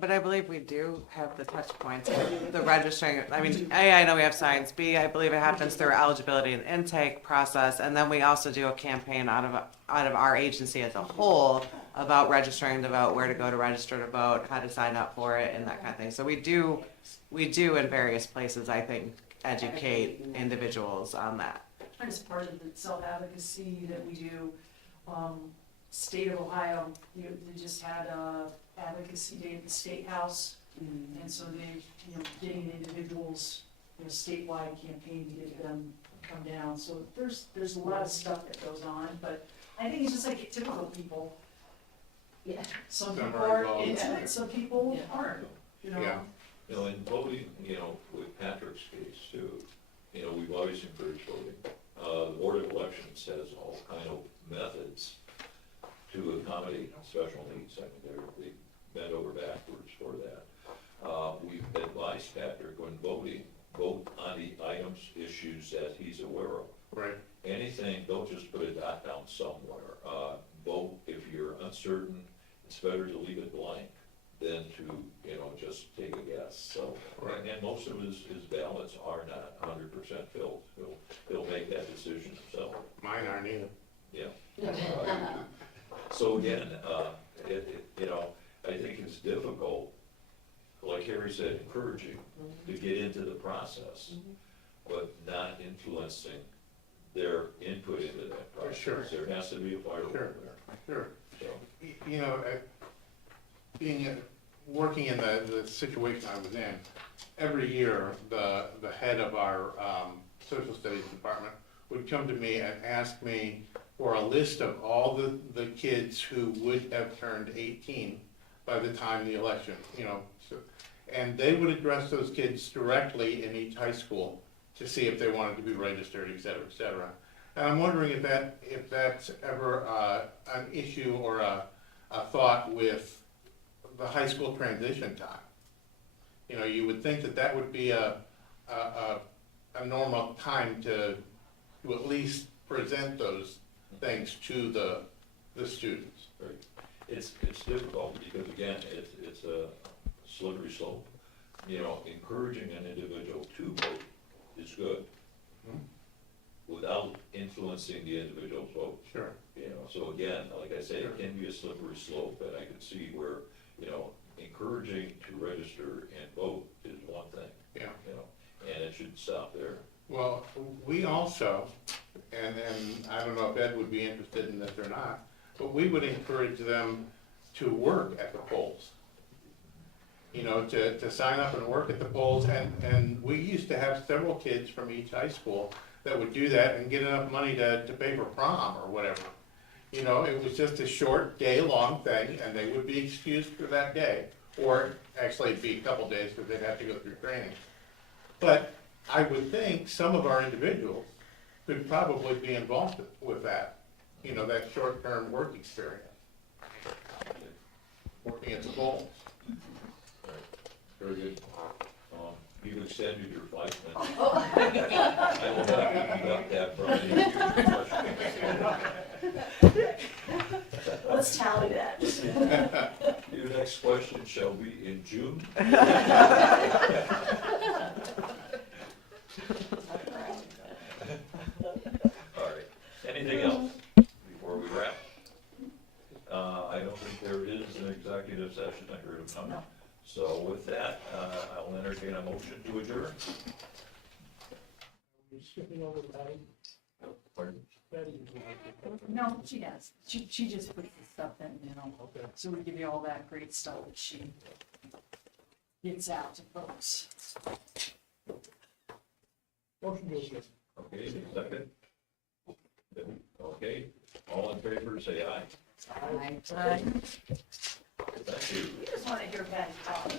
But I believe we do have the touch points, the registering. I mean, A, I know we have science. B, I believe it happens through eligibility and intake process. And then we also do a campaign out of our agency as a whole about registering to vote, where to go to register to vote, how to sign up for it, and that kind of thing. So we do in various places, I think, educate individuals on that. As part of the self-advocacy that we do, state of Ohio, they just had a advocacy day at the State House. And so they, getting individuals, statewide campaign to get them to come down. So there's a lot of stuff that goes on, but I think it's just like typical people. Yeah. Some Some people are are involved. into it, some people aren't, Yeah. In voting, with Patrick's case too, we've always encouraged voting. The Board of Elections has all kind of methods to accommodate special needs. I mean, they bend over backwards for that. We've advised Patrick when voting, vote on the items, issues that he's aware of. Right. Anything, don't just put a dot down somewhere. Vote if you're uncertain, it's better to leave it blank than to, just take a guess. So, Right. and most of his ballots are not 100% filled. He'll make that decision himself. Mine aren't either. Yeah. So again, I think it's difficult, like Harry said, encouraging to get into the process, but not influencing their input into that process. Sure. There has to be a firewall Sure. there. Sure. So, Working in the situation I was in, every year, the head of our social studies department would come to me and ask me for a list of all the kids who would have turned 18 by the time the election, and they would address those kids directly in each high school to see if they wanted to be registered, et cetera, et cetera. And I'm wondering if that's ever an issue or a thought with the high school transition time. You would think that would be a normal time to at least present those things to the students. right. It's difficult because again, it's a slippery slope. Encouraging an individual to vote is good without influencing the individual's vote. Sure. So again, like I say, it can be a slippery slope, and I can see where, encouraging to register and vote is one thing. Yeah. And it should stop there. Well, we also, and I don't know if Ed would be interested in this or not, but we would encourage them to work at the polls. To sign up and work at the polls, and we used to have several kids from each high school that would do that and get enough money to pay for prom or whatever. It was just a short day-long thing, and they would be excused for that day, or actually it'd be a couple days because they'd have to go through training. But I would think some of our individuals could probably be involved with that, that short-term work experience, working at the polls. All right. Very good. You've extended your 5 minutes. I will not deduct that from any question. Let's tally that. Your next question shall be in June. All right. Anything else before we wrap? I don't think there is an executive session. I heard of none. So with that, I'll entertain a motion to adjourn. We're skipping over Betty. Pardon? Betty. No, she does. She just puts the stuff in, Okay. so we give you all that great stuff that she gets out to folks. Motion to adjourn. Okay, second. Okay, all in favor, say aye. Right. Thank you. Just want to hear Patty talk.